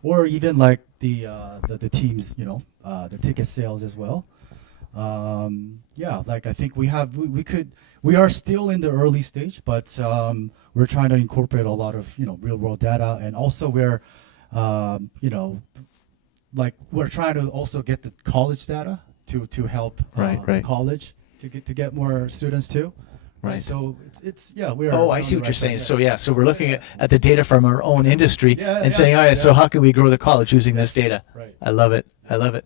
or even like the team's, the ticket sales as well. Yeah, like I think we are still in the early stage, but we're trying to incorporate a lot of, real world data, and also we're, like we're trying to also get the college data to help Right. college to get more students too. Right. So it's we are. Oh, I on see the what right you're saying. track. So yeah, so we're looking at the data from our own industry and saying, all right, so how can we grow the college using this data? Right. I love it. I love it.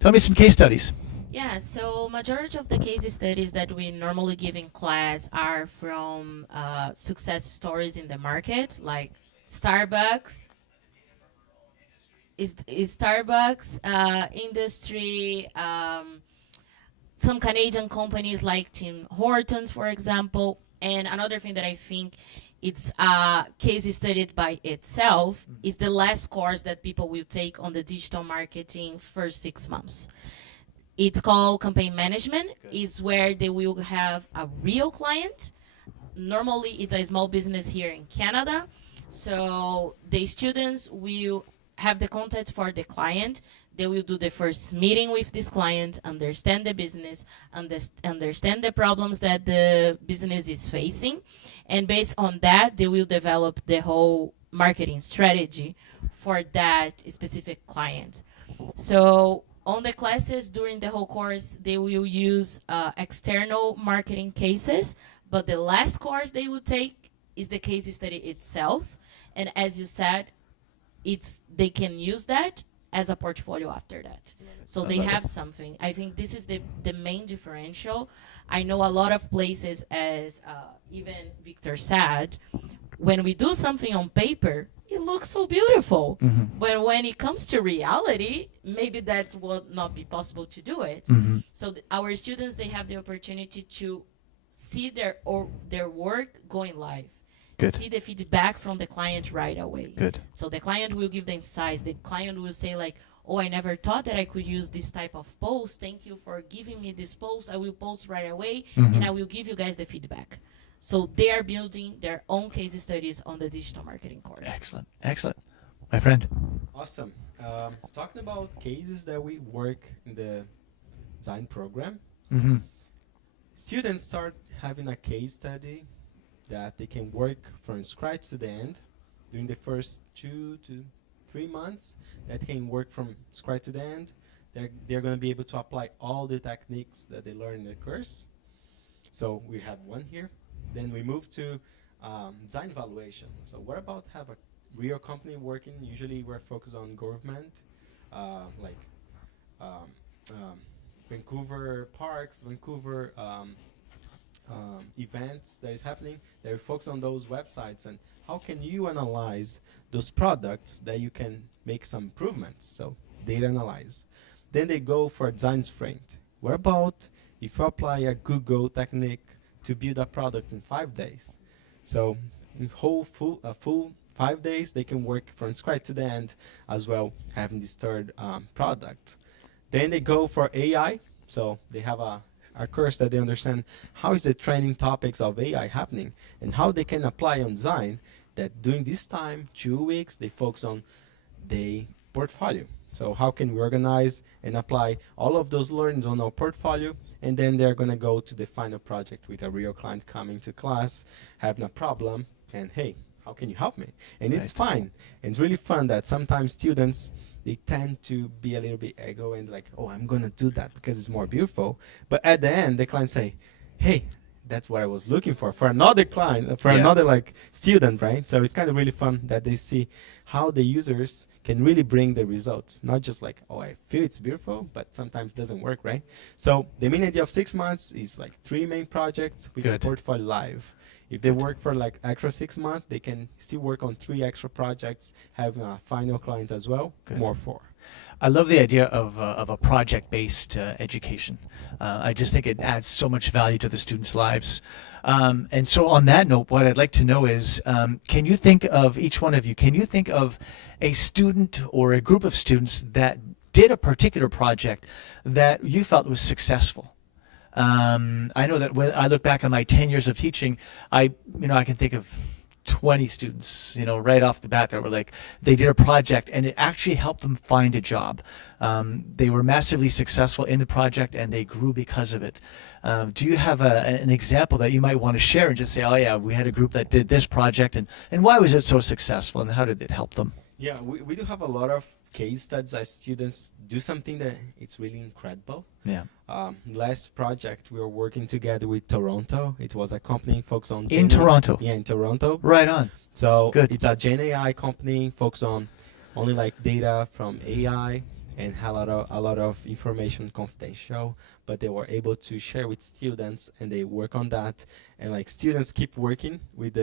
Tell me some case studies. Yeah, so majority of the case studies that we normally give in class are from success stories in the market, like Starbucks, is Starbucks industry, some Canadian companies like Tim Hortons, for example. And another thing that I think it's a case studied by itself is the last course that people will take on the digital marketing first 6 months. It's called campaign management. Is where they will have a real client. Normally, it's a small business here in Canada. So the students will have the contact for the client. They will do the first meeting with this client, understand the business, understand the problems that the business is facing. And based on that, they will develop the whole marketing strategy for that specific client. So on the classes during the whole course, they will use external marketing cases, but the last course they will take is the case study itself. And as you said, they can use that as a portfolio after that. So they have something. I think this is the main differential. I know a lot of places, as even Victor said, when we do something on paper, it looks so beautiful. But when it comes to reality, maybe that will not be possible to do it. So our students, they have the opportunity to see their work going live. Good. See the feedback from the client right away. Good. So the client will give them insights. The client will say like, oh, I never thought that I could use this type of post. Thank you for giving me this post. I will post right away and I will give you guys the feedback. So they are building their own case studies on the digital marketing course. Excellent. Excellent. My friend. Awesome. Talking about cases that we work in the design program, students start having a case study that they can work from scratch to the end during the first 2 to 3 months. That can work from scratch to the end. They're going to be able to apply all the techniques that they learn in the course. So we have one here. Then we move to design evaluation. So what about have a real company working? Usually we're focused on government, like Vancouver parks, Vancouver events that is happening. They focus on those websites, and how can you analyze those products that you can make some improvements? So data analyze. Then they go for a design sprint. What about if you apply a Google technique to build a product in 5 days? So in full 5 days, they can work from scratch to the end as well, having this third product. Then they go for AI. So they have a course that they understand how is the trending topics of AI happening and how they can apply on design that during this time, 2 weeks, they focus on their portfolio. So how can we organize and apply all of those learnings on our portfolio, and then they're going to go to the final project with a real client coming to class, having a problem, and hey, how can you help me? And it's fine. And it's really fun that sometimes students, they tend to be a little bit ego and like, oh, I'm going to do that because it's more beautiful. But at the end, the client say, hey, that's what I was looking for another client, for another like student, right? So it's kind of really fun that they see how the users can really bring the results, not just like, oh, I feel it's beautiful, but sometimes it doesn't work, right? So the main idea of 6 months is like 3 main projects with a portfolio live. If they work for like extra 6 months, they can still work on 3 extra projects, having a final client as well, more 4. I love the idea of a project-based education. I just think it adds so much value to the students' lives. And so on that note, what I'd like to know is, can you think of, each one of you, can you think of a student or a group of students that did a particular project that you felt was successful? I know that when I look back on my 10 years of teaching, I can think of 20 students, right off the bat that were like, they did a project and it actually helped them find a job. They were massively successful in the project and they grew because of it. Do you have an example that you might want to share and just say, oh yeah, we had a group that did this project and why was it so successful and how did it help them? Yeah, we do have a lot of case studies as students do something that it's really incredible. Yeah. Last project we were working together with Toronto. It was a company focused on In Toronto? Yeah, in Toronto. Right on. So Good. It's a Gen AI company focused on only like data from AI and had a lot of information confidential, but they were able to share with students and they work on that, and like students keep working with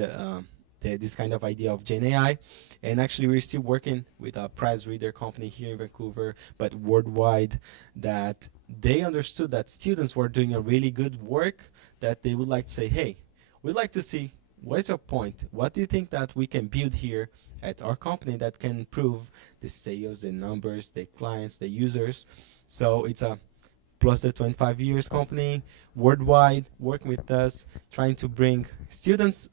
this kind of idea of Gen AI. And actually we're still working with a prize reader company here in Vancouver, but worldwide, that they understood that students were doing a really good work, that they would like to say, hey, we'd like to see, what is your point? What do you think that we can build here at our company that can improve the sales, the numbers, the clients, the users? So it's a plus the 25 years company worldwide working with us, trying to bring students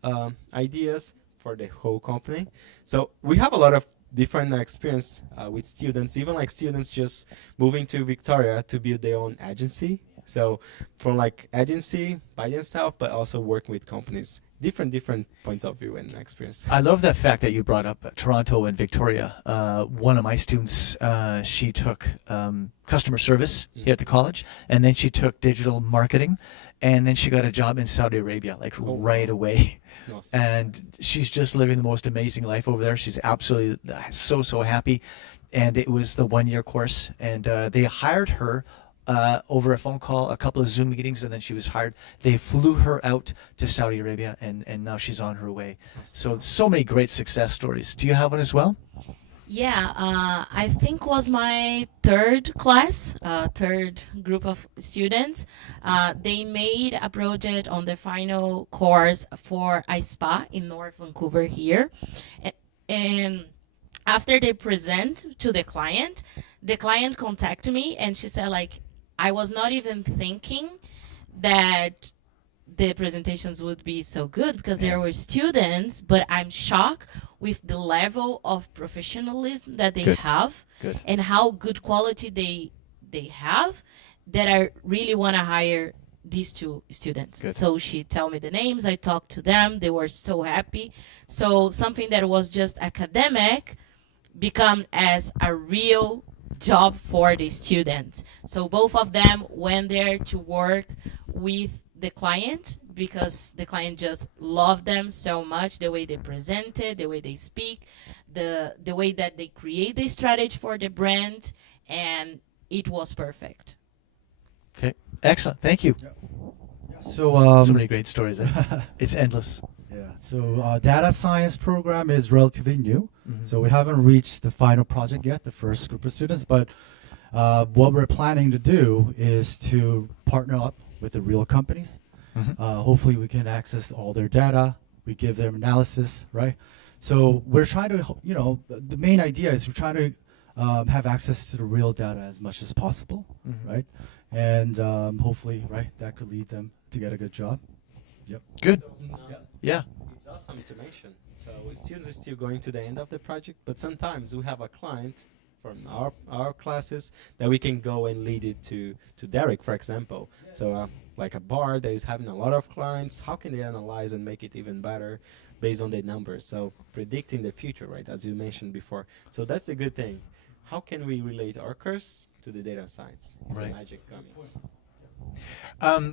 ideas for the whole company. So we have a lot of different experience with students, even like students just moving to Victoria to build their own agency. So from like agency by themselves, but also working with companies. Different points of view and experience. I love that fact that you brought up Toronto and Victoria. One of my students, she took customer service here at the college, and then she took digital marketing, and then she got a job in Saudi Arabia, like right away. Awesome. And she's just living the most amazing life over there. She's absolutely so happy. And it was the 1-year course, and they hired her over a phone call, a couple of Zoom meetings, and then she was hired. They flew her out to Saudi Arabia, and now she's on her way. So many great success stories. Do you have one as well? Yeah, I think was my third class, third group of students. They made a project on the final course for a spa in North Vancouver here. And after they present to the client contacted me and she said, like, I was not even thinking that the presentations would be so good because there were students, but I'm shocked with the level of professionalism that they have and how good quality they have, that I really want to hire these 2 students. So she tell me the names, I talked to them, they were so happy. So something that was just academic become as a real job for the students. So both of them went there to work with the client because the client just loved them so much, the way they presented, the way they speak, the way that they create the strategy for the brand, and it was perfect. Okay, excellent. Thank you. So So many great stories. It's endless. yeah. So data science program is relatively new. So we haven't reached the final project yet, the first group of students, but what we're planning to do is to partner up with the real companies. Hopefully we can access all their data, we give them analysis, right? So we're trying to, the main idea is we're trying to have access to the real data as much as possible, right? And hopefully, right, that could lead them to get a good job. Yep. Good. Yeah. It's It's awesome to mention. So students are still going to the end of the project, but sometimes we have a client from our classes that we can go and lead it to Derek, for example. So like a bar that is having a lot of clients, how can they analyze and make it even better based on the numbers? So predicting the future, right, as you mentioned before. So that's a good thing. How can we relate our course to the data science? It's Right. the magic coming.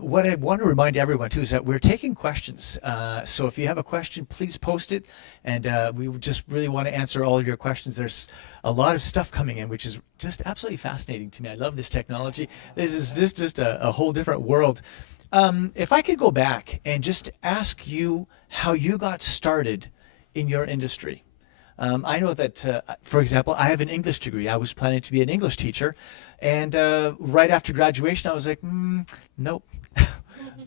What I want to remind everyone too is that we're taking questions. So if you have a question, please post it, and we would just really want to answer all of your questions. There's a lot of stuff coming in, which is just absolutely fascinating to me. I love this technology. This is just a whole different world. If I could go back and just ask you how you got started in your industry. I know that, for example, I have an English degree. I was planning to be an English teacher. And right after graduation, I was like, nope.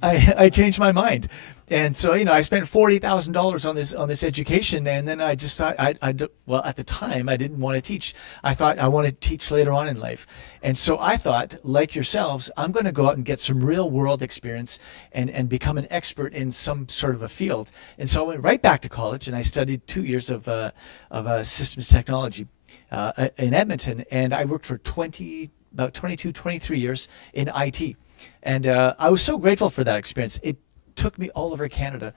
I changed my mind. And so, I spent $40,000 on this education, and then I just thought, well, at the time, I didn't want to teach. I thought I want to teach later on in life. And so I thought, like yourselves, I'm going to go out and get some real world experience and become an expert in some sort of a field. And so I went right back to college, and I studied 2 years of systems technology in Edmonton, and I worked for about 22, 23 years in IT. And I was so grateful for that experience. It took me all over Canada.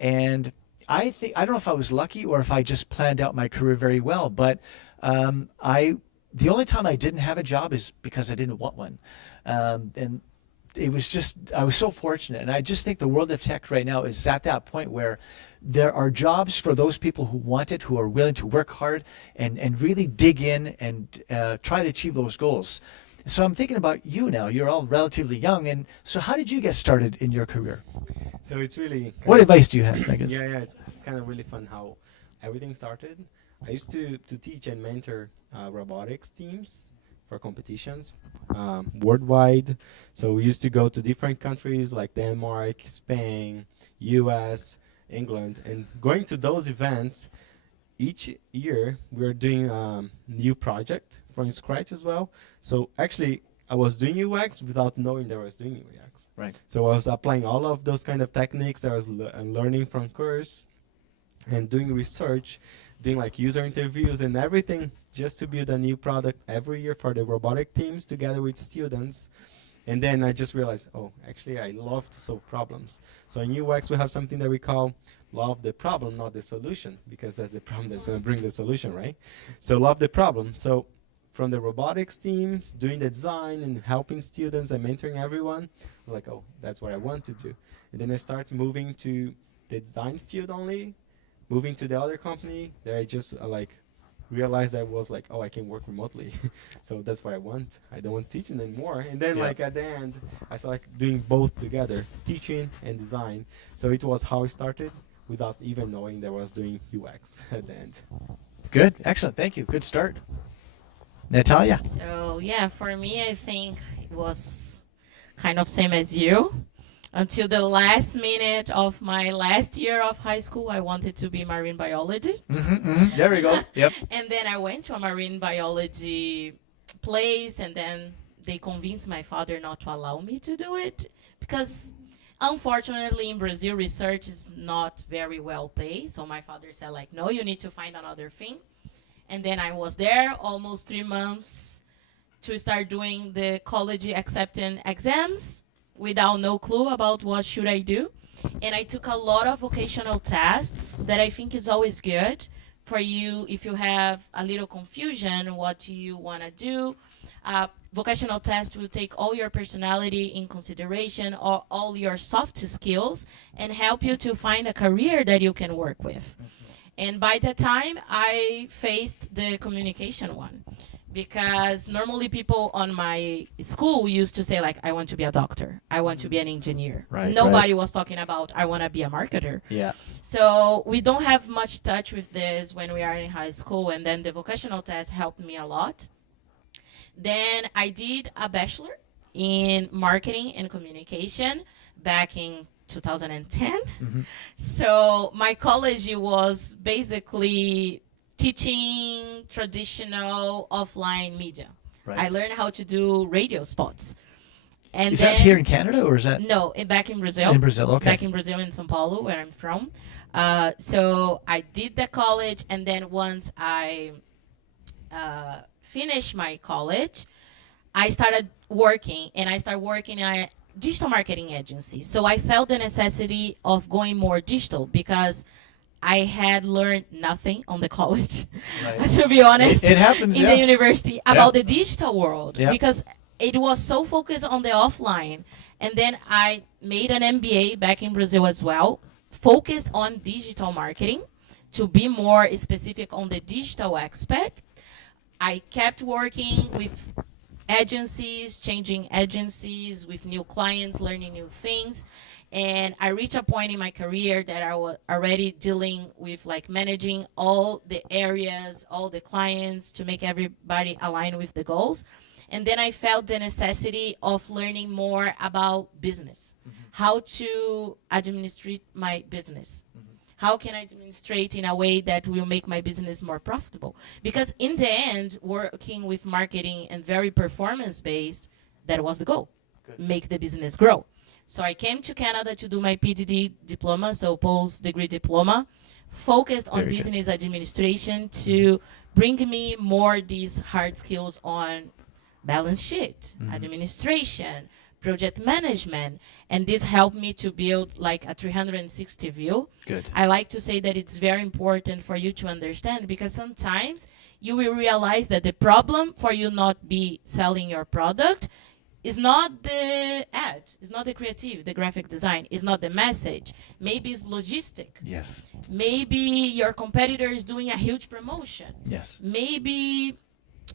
And I don't know if I was lucky or if I just planned out my career very well, but the only time I didn't have a job is because I didn't want one. And it was just, I was so fortunate. And I just think the world of tech right now is at that point where there are jobs for those people who want it, who are willing to work hard and really dig in and try to achieve those goals. So I'm thinking about you now. You're all relatively young. And so how did you get started in your career? So it's really... What advice do you have, I guess? Yeah, it's kind of really fun how everything started. I used to teach and mentor robotics teams for competitions worldwide. So we used to go to different countries like Denmark, Spain, US, England, and going to those events, each year we're doing a new project from scratch as well. So actually, I was doing UX without knowing that I was doing UX. Right. So I was applying all of those kind of techniques that I was learning from course and doing research, doing like user interviews and everything just to build a new product every year for the robotic teams together with students. And then I just realized, oh, actually I love to solve problems. So in UX we have something that we call love the problem, not the solution, because that's the problem that's going to bring the solution, right? So love the problem. So from the robotics teams, doing the design and helping students and mentoring everyone, I was like, oh, that's what I want to do. And then I started moving to the design field only, moving to the other company that I just realized I was like, oh, I can work remotely. So that's what I want. I don't want teaching anymore. And then Yeah. at the end, I started doing both together, teaching and design. So it was how I started without even knowing that I was doing UX at the end. Good. Excellent. Thank you. Good start. Natalia? So yeah, for me, I think it was kind of same as you. Until the last minute of my last year of high school, I wanted to be marine biology. There we go. Yep. And then I went to a marine biology place, and then they convinced my father not to allow me to do it because unfortunately in Brazil research is not very well paid. So my father said like, no, you need to find another thing. And then I was there almost 3 months to start doing the college acceptance exams without no clue about what should I do. And I took a lot of vocational tests that I think is always good for you if you have a little confusion what you want to do. Vocational test will take all your personality in consideration or all your soft skills and help you to find a career that you can work with. And by that time, I faced the communication one because normally people on my school used to say like, I want to be a doctor. I want to be an engineer. Right, Nobody was talking about, I want to be a marketer. Yeah. So we don't have much touch with this when we are in high school. And then the vocational test helped me a lot. Then I did a bachelor in marketing and communication back in 2010. So my college was basically teaching traditional offline media. Right. I learned how to do radio spots. And Is then, that here in Canada or is that No, back in Brazil. in Brazil? Okay. Back in Brazil, in São Paulo, where I'm from. So I did the college, and then once I finished my college, I started working, and I started working in a digital marketing agency. So I felt the necessity of going more digital because I had learned nothing on the college, Right. to be honest, It happens, in yeah. the university about the digital world Yeah. because it was so focused on the offline. And then I made an MBA back in Brazil as well, focused on digital marketing to be more specific on the digital aspect. I kept working with agencies, changing agencies with new clients, learning new things. And I reached a point in my career that I was already dealing with like managing all the areas, all the clients to make everybody align with the goals. And then I felt the necessity of learning more about business, how to administrate my business. How can I administrate in a way that will make my business more profitable? Because in the end, working with marketing and very performance-based, that was the goal, make the business grow. So I came to Canada to do my PDD diploma, so post-degree diploma, focused on Very good. business administration to bring me more these hard skills on balance sheet, administration, project management, and this helped me to build like a 360 view. Good. I like to say that it's very important for you to understand because sometimes you will realize that the problem for you not be selling your product is not the ad, it's not the creative, the graphic design, it's not the message. Maybe it's logistic. Yes. Maybe your competitor is doing a huge promotion. Yes. Maybe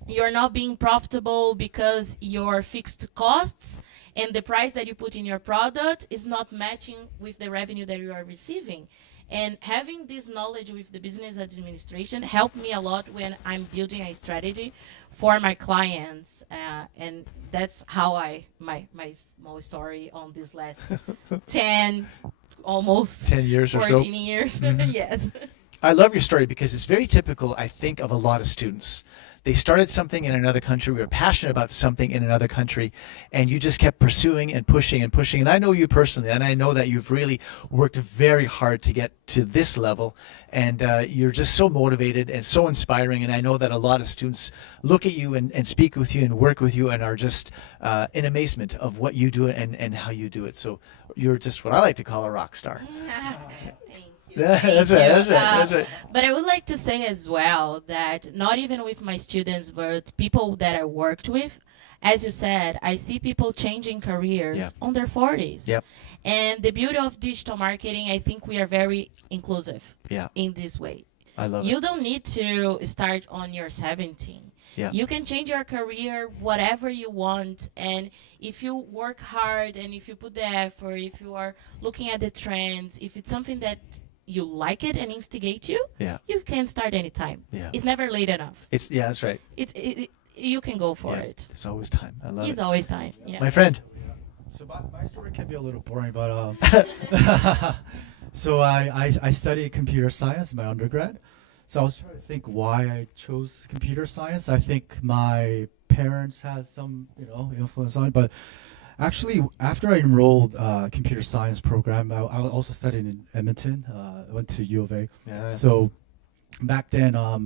you're not being profitable because your fixed costs and the price that you put in your product is not matching with the revenue that you are receiving. And having this knowledge with the business administration helped me a lot when I'm building a strategy for my clients. And that's how my small story on this last 10, almost 10 years or so. 14 years. Yes. I love your story because it's very typical, I think, of a lot of students. They started something in another country, we were passionate about something in another country, and you just kept pursuing and pushing and pushing. And I know you personally, and I know that you've really worked very hard to get to this level, and you're just so motivated and so inspiring. And I know that a lot of students look at you and speak with you and work with you and are just in amazement of what you do and how you do it. So you're just what I like to call a rock star. Thank you. That's right, that's right, that's right. But I would like to say as well that not even with my students, but people that I worked with, as you said, I see people changing careers Yeah. on their 40s. Yep. And the beauty of digital marketing, I think we are very inclusive Yeah, in this way. I love You it. don't need to start on your 17. Yeah. You can change your career whatever you want. And if you work hard and if you put the effort, if you are looking at the trends, if it's something that you like it and instigate you, Yeah. you can start anytime. Yeah. It's never late enough. Yeah, that's right. You can go for Yeah, it. there's always time. I love It's it. always time. Yeah. My friend. So my story can be a little boring, but so I studied computer science in my undergrad. So I was trying to think why I chose computer science. I think my parents had some, influence on it. But actually, after I enrolled computer science program, I also studied in Edmonton. I went to U of A. Yeah. So back then, I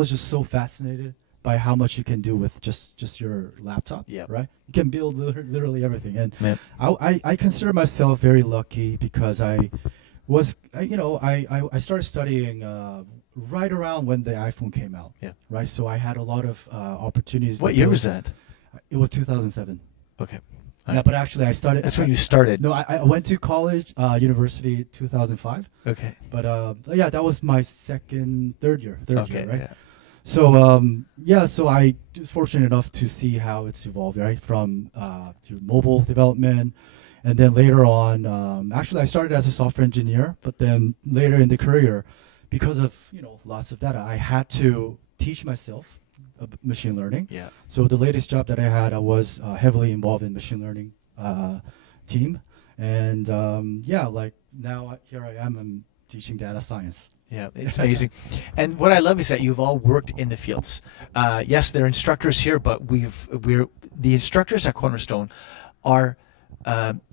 was just so fascinated by how much you can do with just your laptop. Yep. Right. You can build literally everything, and Yep. I consider myself very lucky because I started studying right around when the iPhone came out. Yeah. Right. So I had a lot of opportunities. What to year build- was that? It was 2007. Okay. Yeah, but actually I started. That's when you started. No, I went to college, university 2005. Okay. But yeah, that was my third year, Okay. right? Yeah. So so I was fortunate enough to see how it's evolved, right? From to mobile development, and then later on, actually I started as a software engineer, but then later in the career, because of lots of data, I had to teach myself machine learning. Yeah. So the latest job that I had, I was heavily involved in machine learning team, and like now here I am, I'm teaching data science. Yeah, it's amazing. And what I love is that you've all worked in the fields. Yes, they're instructors here, but we're the instructors at Cornerstone are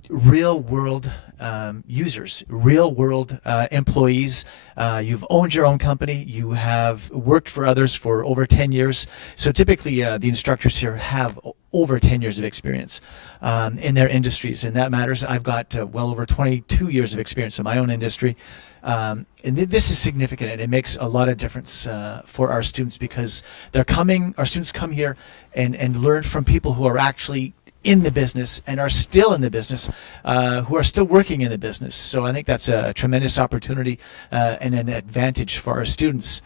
real world users, real world employees. You've owned your own company. You have worked for others for over 10 years. So typically the instructors here have over 10 years of experience in their industries, and that matters. I've got well over 22 years of experience in my own industry. And this is significant, and it makes a lot of difference for our students, because our students come here and learn from people who are actually in the business and are still in the business, who are still working in the business. So I think that's a tremendous opportunity and an advantage for our students.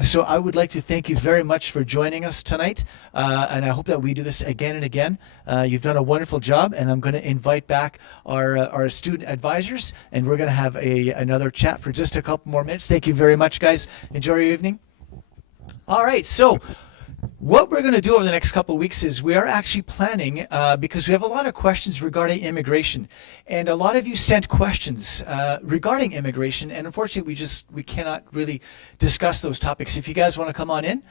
So I would like to thank you very much for joining us tonight, and I hope that we do this again and again. You've done a wonderful job, and I'm going to invite back our student advisors, and we're going to have another chat for just a couple more minutes. Thank you very much, guys. Enjoy your evening. All right, so what we're going to do over the next couple of weeks is we are actually planning, because we have a lot of questions regarding immigration, and a lot of you sent questions regarding immigration, and unfortunately we cannot really discuss those topics. If you guys want to come on in.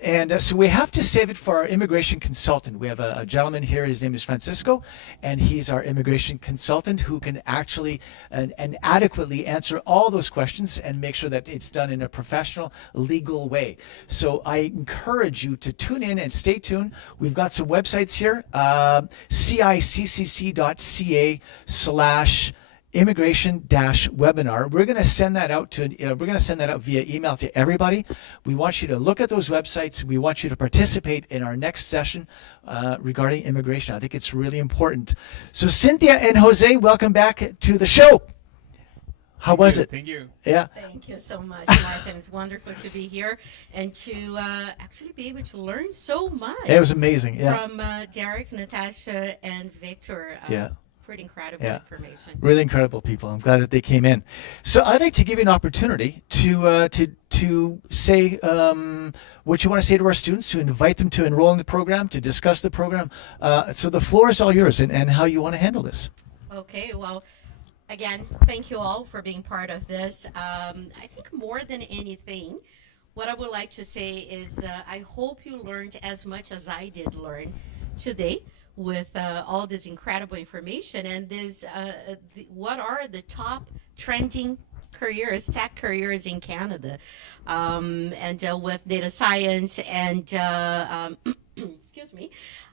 And so we have to save it for our immigration consultant. We have a gentleman here, his name is Francisco, and he's our immigration consultant who can actually and adequately answer all those questions and make sure that it's done in a professional, legal way. So I encourage you to tune in and stay tuned. We've got some websites here, ciccc.ca/immigration-webinar. We're going to send that out via email to everybody. We want you to look at those websites. We want you to participate in our next session regarding immigration. I think it's really important. So Cynthia and Jose, welcome back to the show. How was it? Thank you. Yeah. Thank you so much, Martin. It's wonderful to be here and to actually be able to learn so much. It was amazing. Yeah. From Derek, Natasha, and Victor. Yeah. Pretty incredible information. Really incredible people. I'm glad that they came in. So I'd like to give you an opportunity to say what you want to say to our students, to invite them to enroll in the program, to discuss the program. So the floor is all yours, and how you want to handle this. Okay, well, again, thank you all for being part of this. I think more than anything, what I would like to say is I hope you learned as much as I did learn today with all this incredible information and this what are the top trending careers, tech careers in Canada, and with data science and excuse me.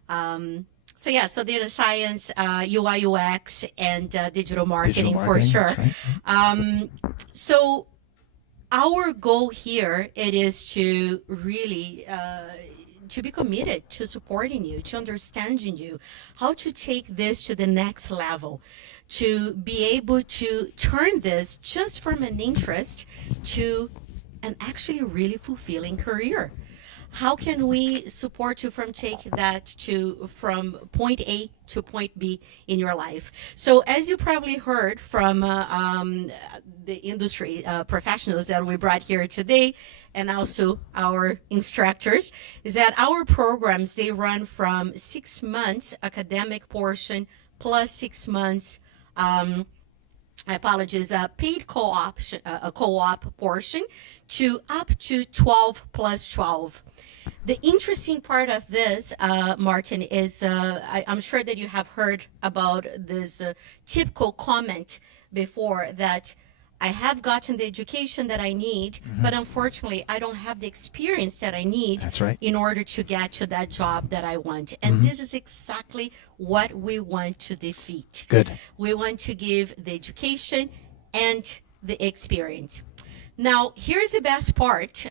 So yeah, so data science, UI UX, and digital marketing for sure. Right. So our goal here, it is to really to be committed to supporting you, to understanding you, how to take this to the next level, to be able to turn this just from an interest to an actually really fulfilling career. How can we support you from take that to from point A to point B in your life? So as you probably heard from the industry professionals that we brought here today, and also our instructors, is that our programs, they run from 6 months academic portion plus 6 months paid co-op portion to up to 12 plus 12. The interesting part of this, Martin, is I'm sure that you have heard about this typical comment before that I have gotten the education that I need, but unfortunately, I don't have the experience that I need That's right. in order to get to that job that I want. And this is exactly what we want to defeat. Good. We want to give the education and the experience. Now, here's the best part.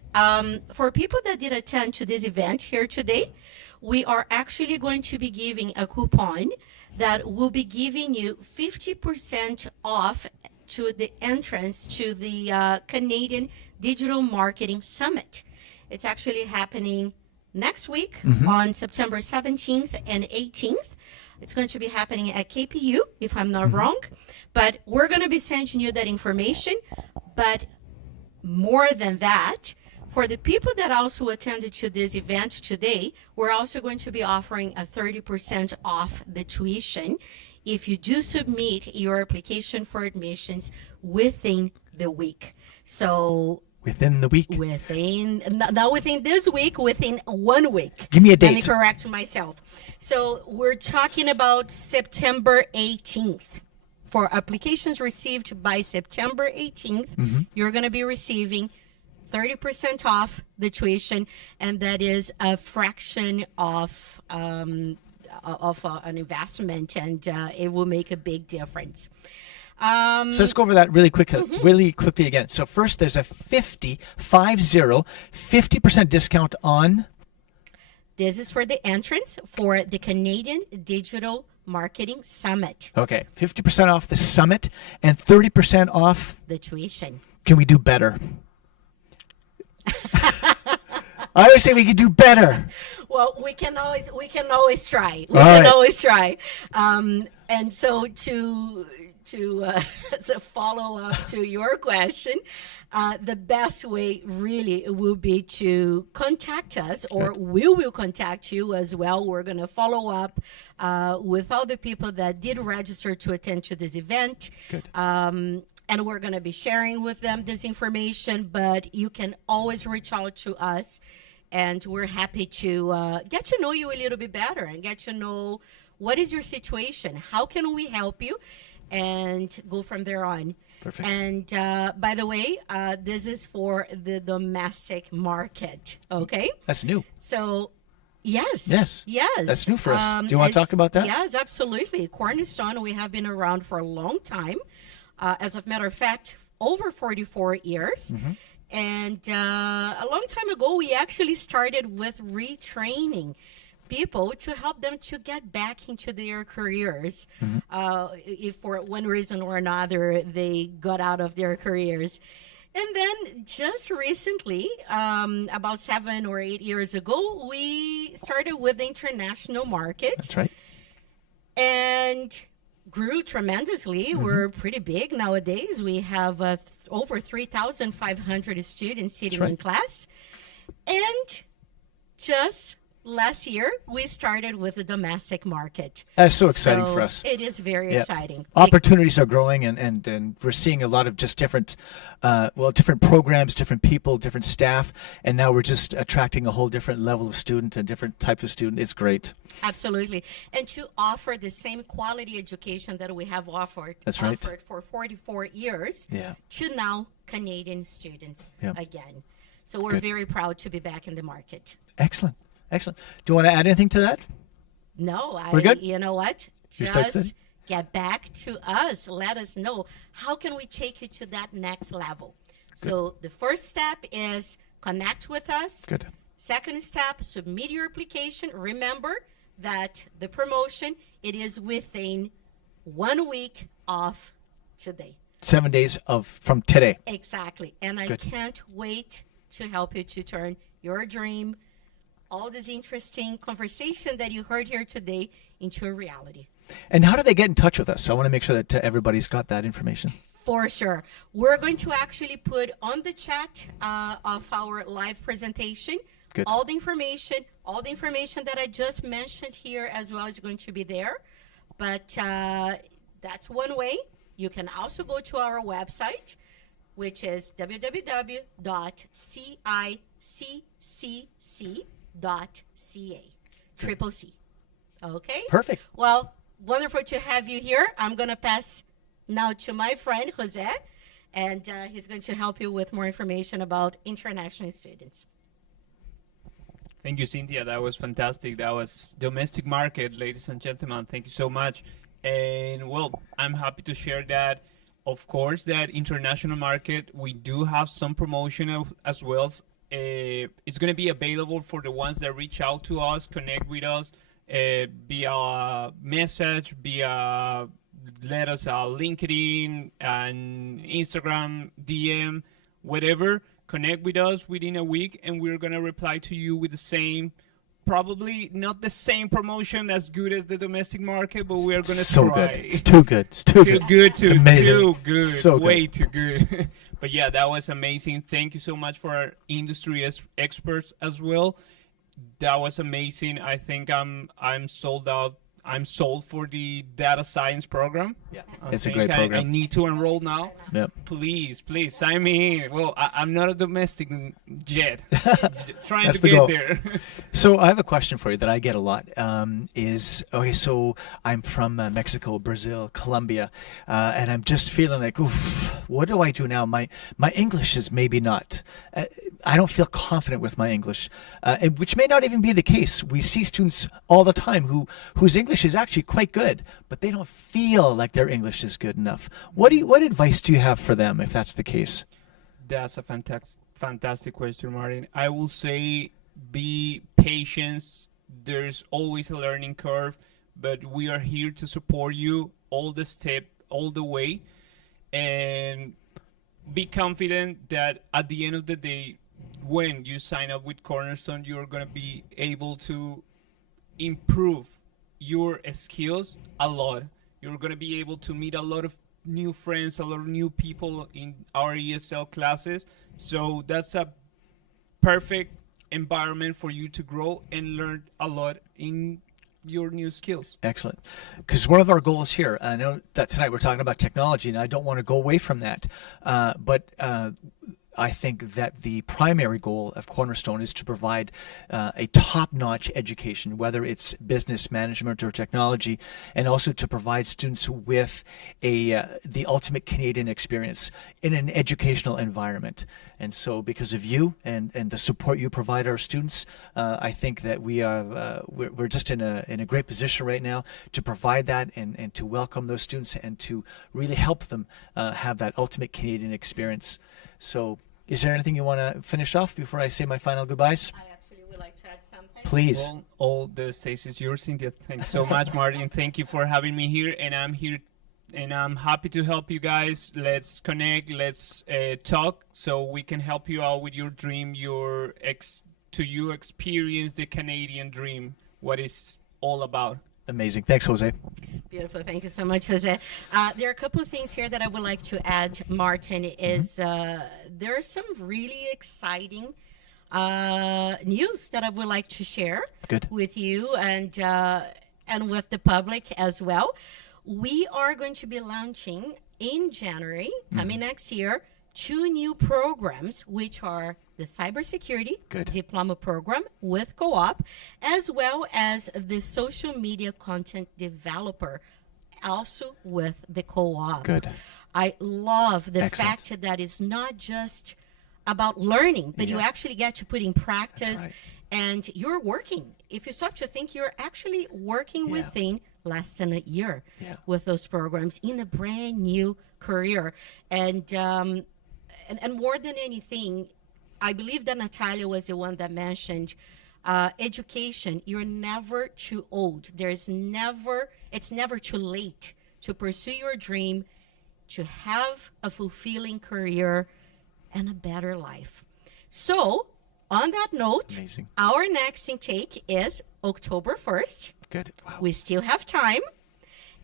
For people that did attend to this event here today, we are actually going to be giving a coupon that will be giving you 50% off to the entrance to the Canadian Digital Marketing Summit. It's actually happening next week on September 17th and 18th. It's going to be happening at KPU, if I'm not wrong. But we're going to be sending you that information. But more than that, for the people that also attended to this event today, we're also going to be offering a 30% off the tuition if you do submit your application for admissions within the week. So Within the week? Not within this week, within 1 week. Give me a Let me date. correct myself. So we're talking about September 18th. For applications received by September 18th, you're going to be receiving 30% off the tuition, and that is a fraction of an investment, and it will make a big difference. So let's go over that really quickly again. So first, there's a 50% discount on. This is for the entrance for the Canadian Digital Marketing Summit, Okay, 50% off the summit and 30% off. the tuition. Can we do better? I always say we can do better. Well, we can always try. We All can right. always try. And so to as a follow up to your question, the best way really will be to contact us, or we will contact you as well. We're going to follow up with all the people that did register to attend to this event. Good. And we're going to be sharing with them this information, but you can always reach out to us, and we're happy to get to know you a little bit better and get to know what is your situation, how can we help you, and go from there on. Perfect. And by the way, this is for the domestic market, okay? That's new. So, yes. Yes. Yes. That's new for us. Do you wanna talk about that? Yes, absolutely. Cornerstone, we have been around for a long time. As a matter of fact, over 44 years. And a long time ago, we actually started with retraining people to help them to get back into their careers if for one reason or another they got out of their careers. And then just recently, about 7 or 8 years ago, we started with the international market. That's right. And grew tremendously. We're pretty big nowadays. We have over 3,500 students sitting in class. And just last year, we started with the domestic market. That's so exciting for us. It is very Yeah. exciting. Opportunities are growing, and we're seeing a lot of just different programs, different people, different staff, and now we're just attracting a whole different level of student and different type of student. It's great. Absolutely. And to offer the same quality education that we have offered, That's right. offered for 44 years Yeah. to now Canadian students Yeah. again. So we're Good. very proud to be back in the market. Excellent. Excellent. Do you want to add anything to that? No, We're good? you know what? You're so Just excited? get back to us. Let us know. How can we take you to that next level? So the first step is connect with us. Good. Second step, submit your application. Remember that the promotion, it is within 1 week of today. 7 days from today. Exactly. And I Good. can't wait to help you to turn your dream, all this interesting conversation that you heard here today, into a reality. And how do they get in touch with us? I want to make sure that everybody's got that information. For sure. We're going to actually put on the chat of our live presentation Good. all the information that I just mentioned here as well is going to be there. But that's one way. You can also go to our website, which is www.cicc.ca. Triple C. Okay? Perfect. Well, wonderful to have you here. I'm going to pass now to my friend, Jose, and he's going to help you with more information about international students. Thank you, Cynthia. That was fantastic. That was domestic market, ladies and gentlemen. Thank you so much. And well, I'm happy to share that. Of course, that international market, we do have some promotion as well. It's going to be available for the ones that reach out to us, connect with us via message, via let us LinkedIn and Instagram, DM, whatever. Connect with us within a week, and we're going to reply to you with the same, probably not the same promotion as good as the domestic market, but we're going to So try. good. It's too good. It's too Too good. good, It's too amazing. good, So way good. too good. But yeah, that was amazing. Thank you so much for our industry experts as well. That was amazing. I think I'm sold out. I'm sold for the data science program. Yeah, I it's a think great I program. need to enroll now. Yep. Please sign me in. Well, I'm not a domestic yet. Trying That's to the get goal. there. So I have a question for you that I get a lot. Okay, so I'm from Mexico, Brazil, Colombia, and I'm just feeling like, oof, what do I do now? My English is maybe not. I don't feel confident with my English, which may not even be the case. We see students all the time whose English is actually quite good, but they don't feel like their English is good enough. What advice do you have for them if that's the case? That's a fantastic question, Martin. I will say be patient. There's always a learning curve, but we are here to support you all the way, and be confident that at the end of the day, when you sign up with Cornerstone, you're going to be able to improve your skills a lot. You're going to be able to meet a lot of new friends, a lot of new people in our ESL classes. So that's a perfect environment for you to grow and learn a lot in your new skills. Excellent. Because one of our goals here, I know that tonight we're talking about technology, and I don't want to go away from that, but I think that the primary goal of Cornerstone is to provide a top-notch education, whether it's business management or technology, and also to provide students with the ultimate Canadian experience in an educational environment. And so because of you and the support you provide our students, I think that we're just in a great position right now to provide that and to welcome those students and to really help them have that ultimate Canadian experience. So is there anything you want to finish off before I say my final goodbyes? I actually would like to add something. Please. Well, all the stage is yours, Cynthia. Thanks so much, Martin. Thank you for having me here, and I'm here, and I'm happy to help you guys. Let's connect. Let's talk, so we can help you out with your dream, to you experience the Canadian dream, what it's all about. Amazing. Thanks, Jose. Beautiful. Thank you so much, Jose. There are a couple of things here that I would like to add, Martin, is there are some really exciting news that I would like to share with you and with the public as well. We are going to be launching in January, coming next year, 2 new programs, which are the cybersecurity diploma program with co-op, as well as the social media content developer, also with the co-op. Good. I love the Excellent. fact that it's not just about learning, but you actually get to put in practice, right. and you're working. If you start to think, you're actually working within less than a year with those programs in a brand new career. And more than anything, I believe that Natalia was the one that mentioned education. You're never too old. It's never too late to pursue your dream, to have a fulfilling career and a better life. So, on that note, Amazing. our next intake is October 1st. Good. Wow. We still have time.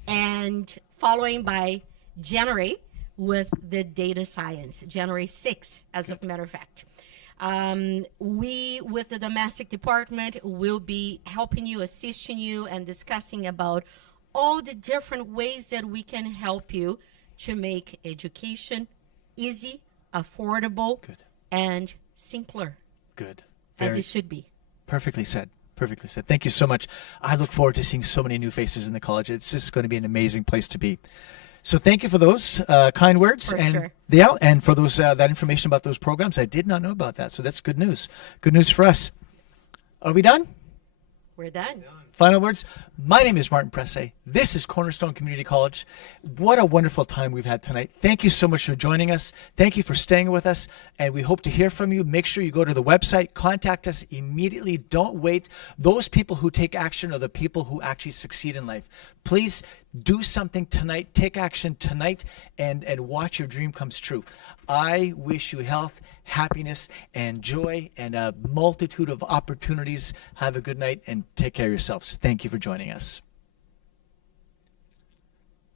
And following by January with the data science, January 6th, as a matter of fact. We, with the domestic department, will be helping you, assisting you, and discussing about all the different ways that we can help you to make education easy, affordable, and simpler, Good. as it should be. Perfectly said. Perfectly said. Thank you so much. I look forward to seeing so many new faces in the college. It's just going to be an amazing place to be. So thank you for those kind words. For and sure. Yeah, and for those that information about those programs. I did not know about that. So that's good news. Good news for us. Are we done? We're done. Final words. My name is Martin Presse. This is Cornerstone Community College. What a wonderful time we've had tonight. Thank you so much for joining us. Thank you for staying with us. And we hope to hear from you. Make sure you go to the website. Contact us immediately. Don't wait. Those people who take action are the people who actually succeed in life. Please do something tonight. Take action tonight and watch your dream comes true. I wish you health, happiness, and joy, and a multitude of opportunities. Have a good night and take care of yourselves. Thank you for joining us.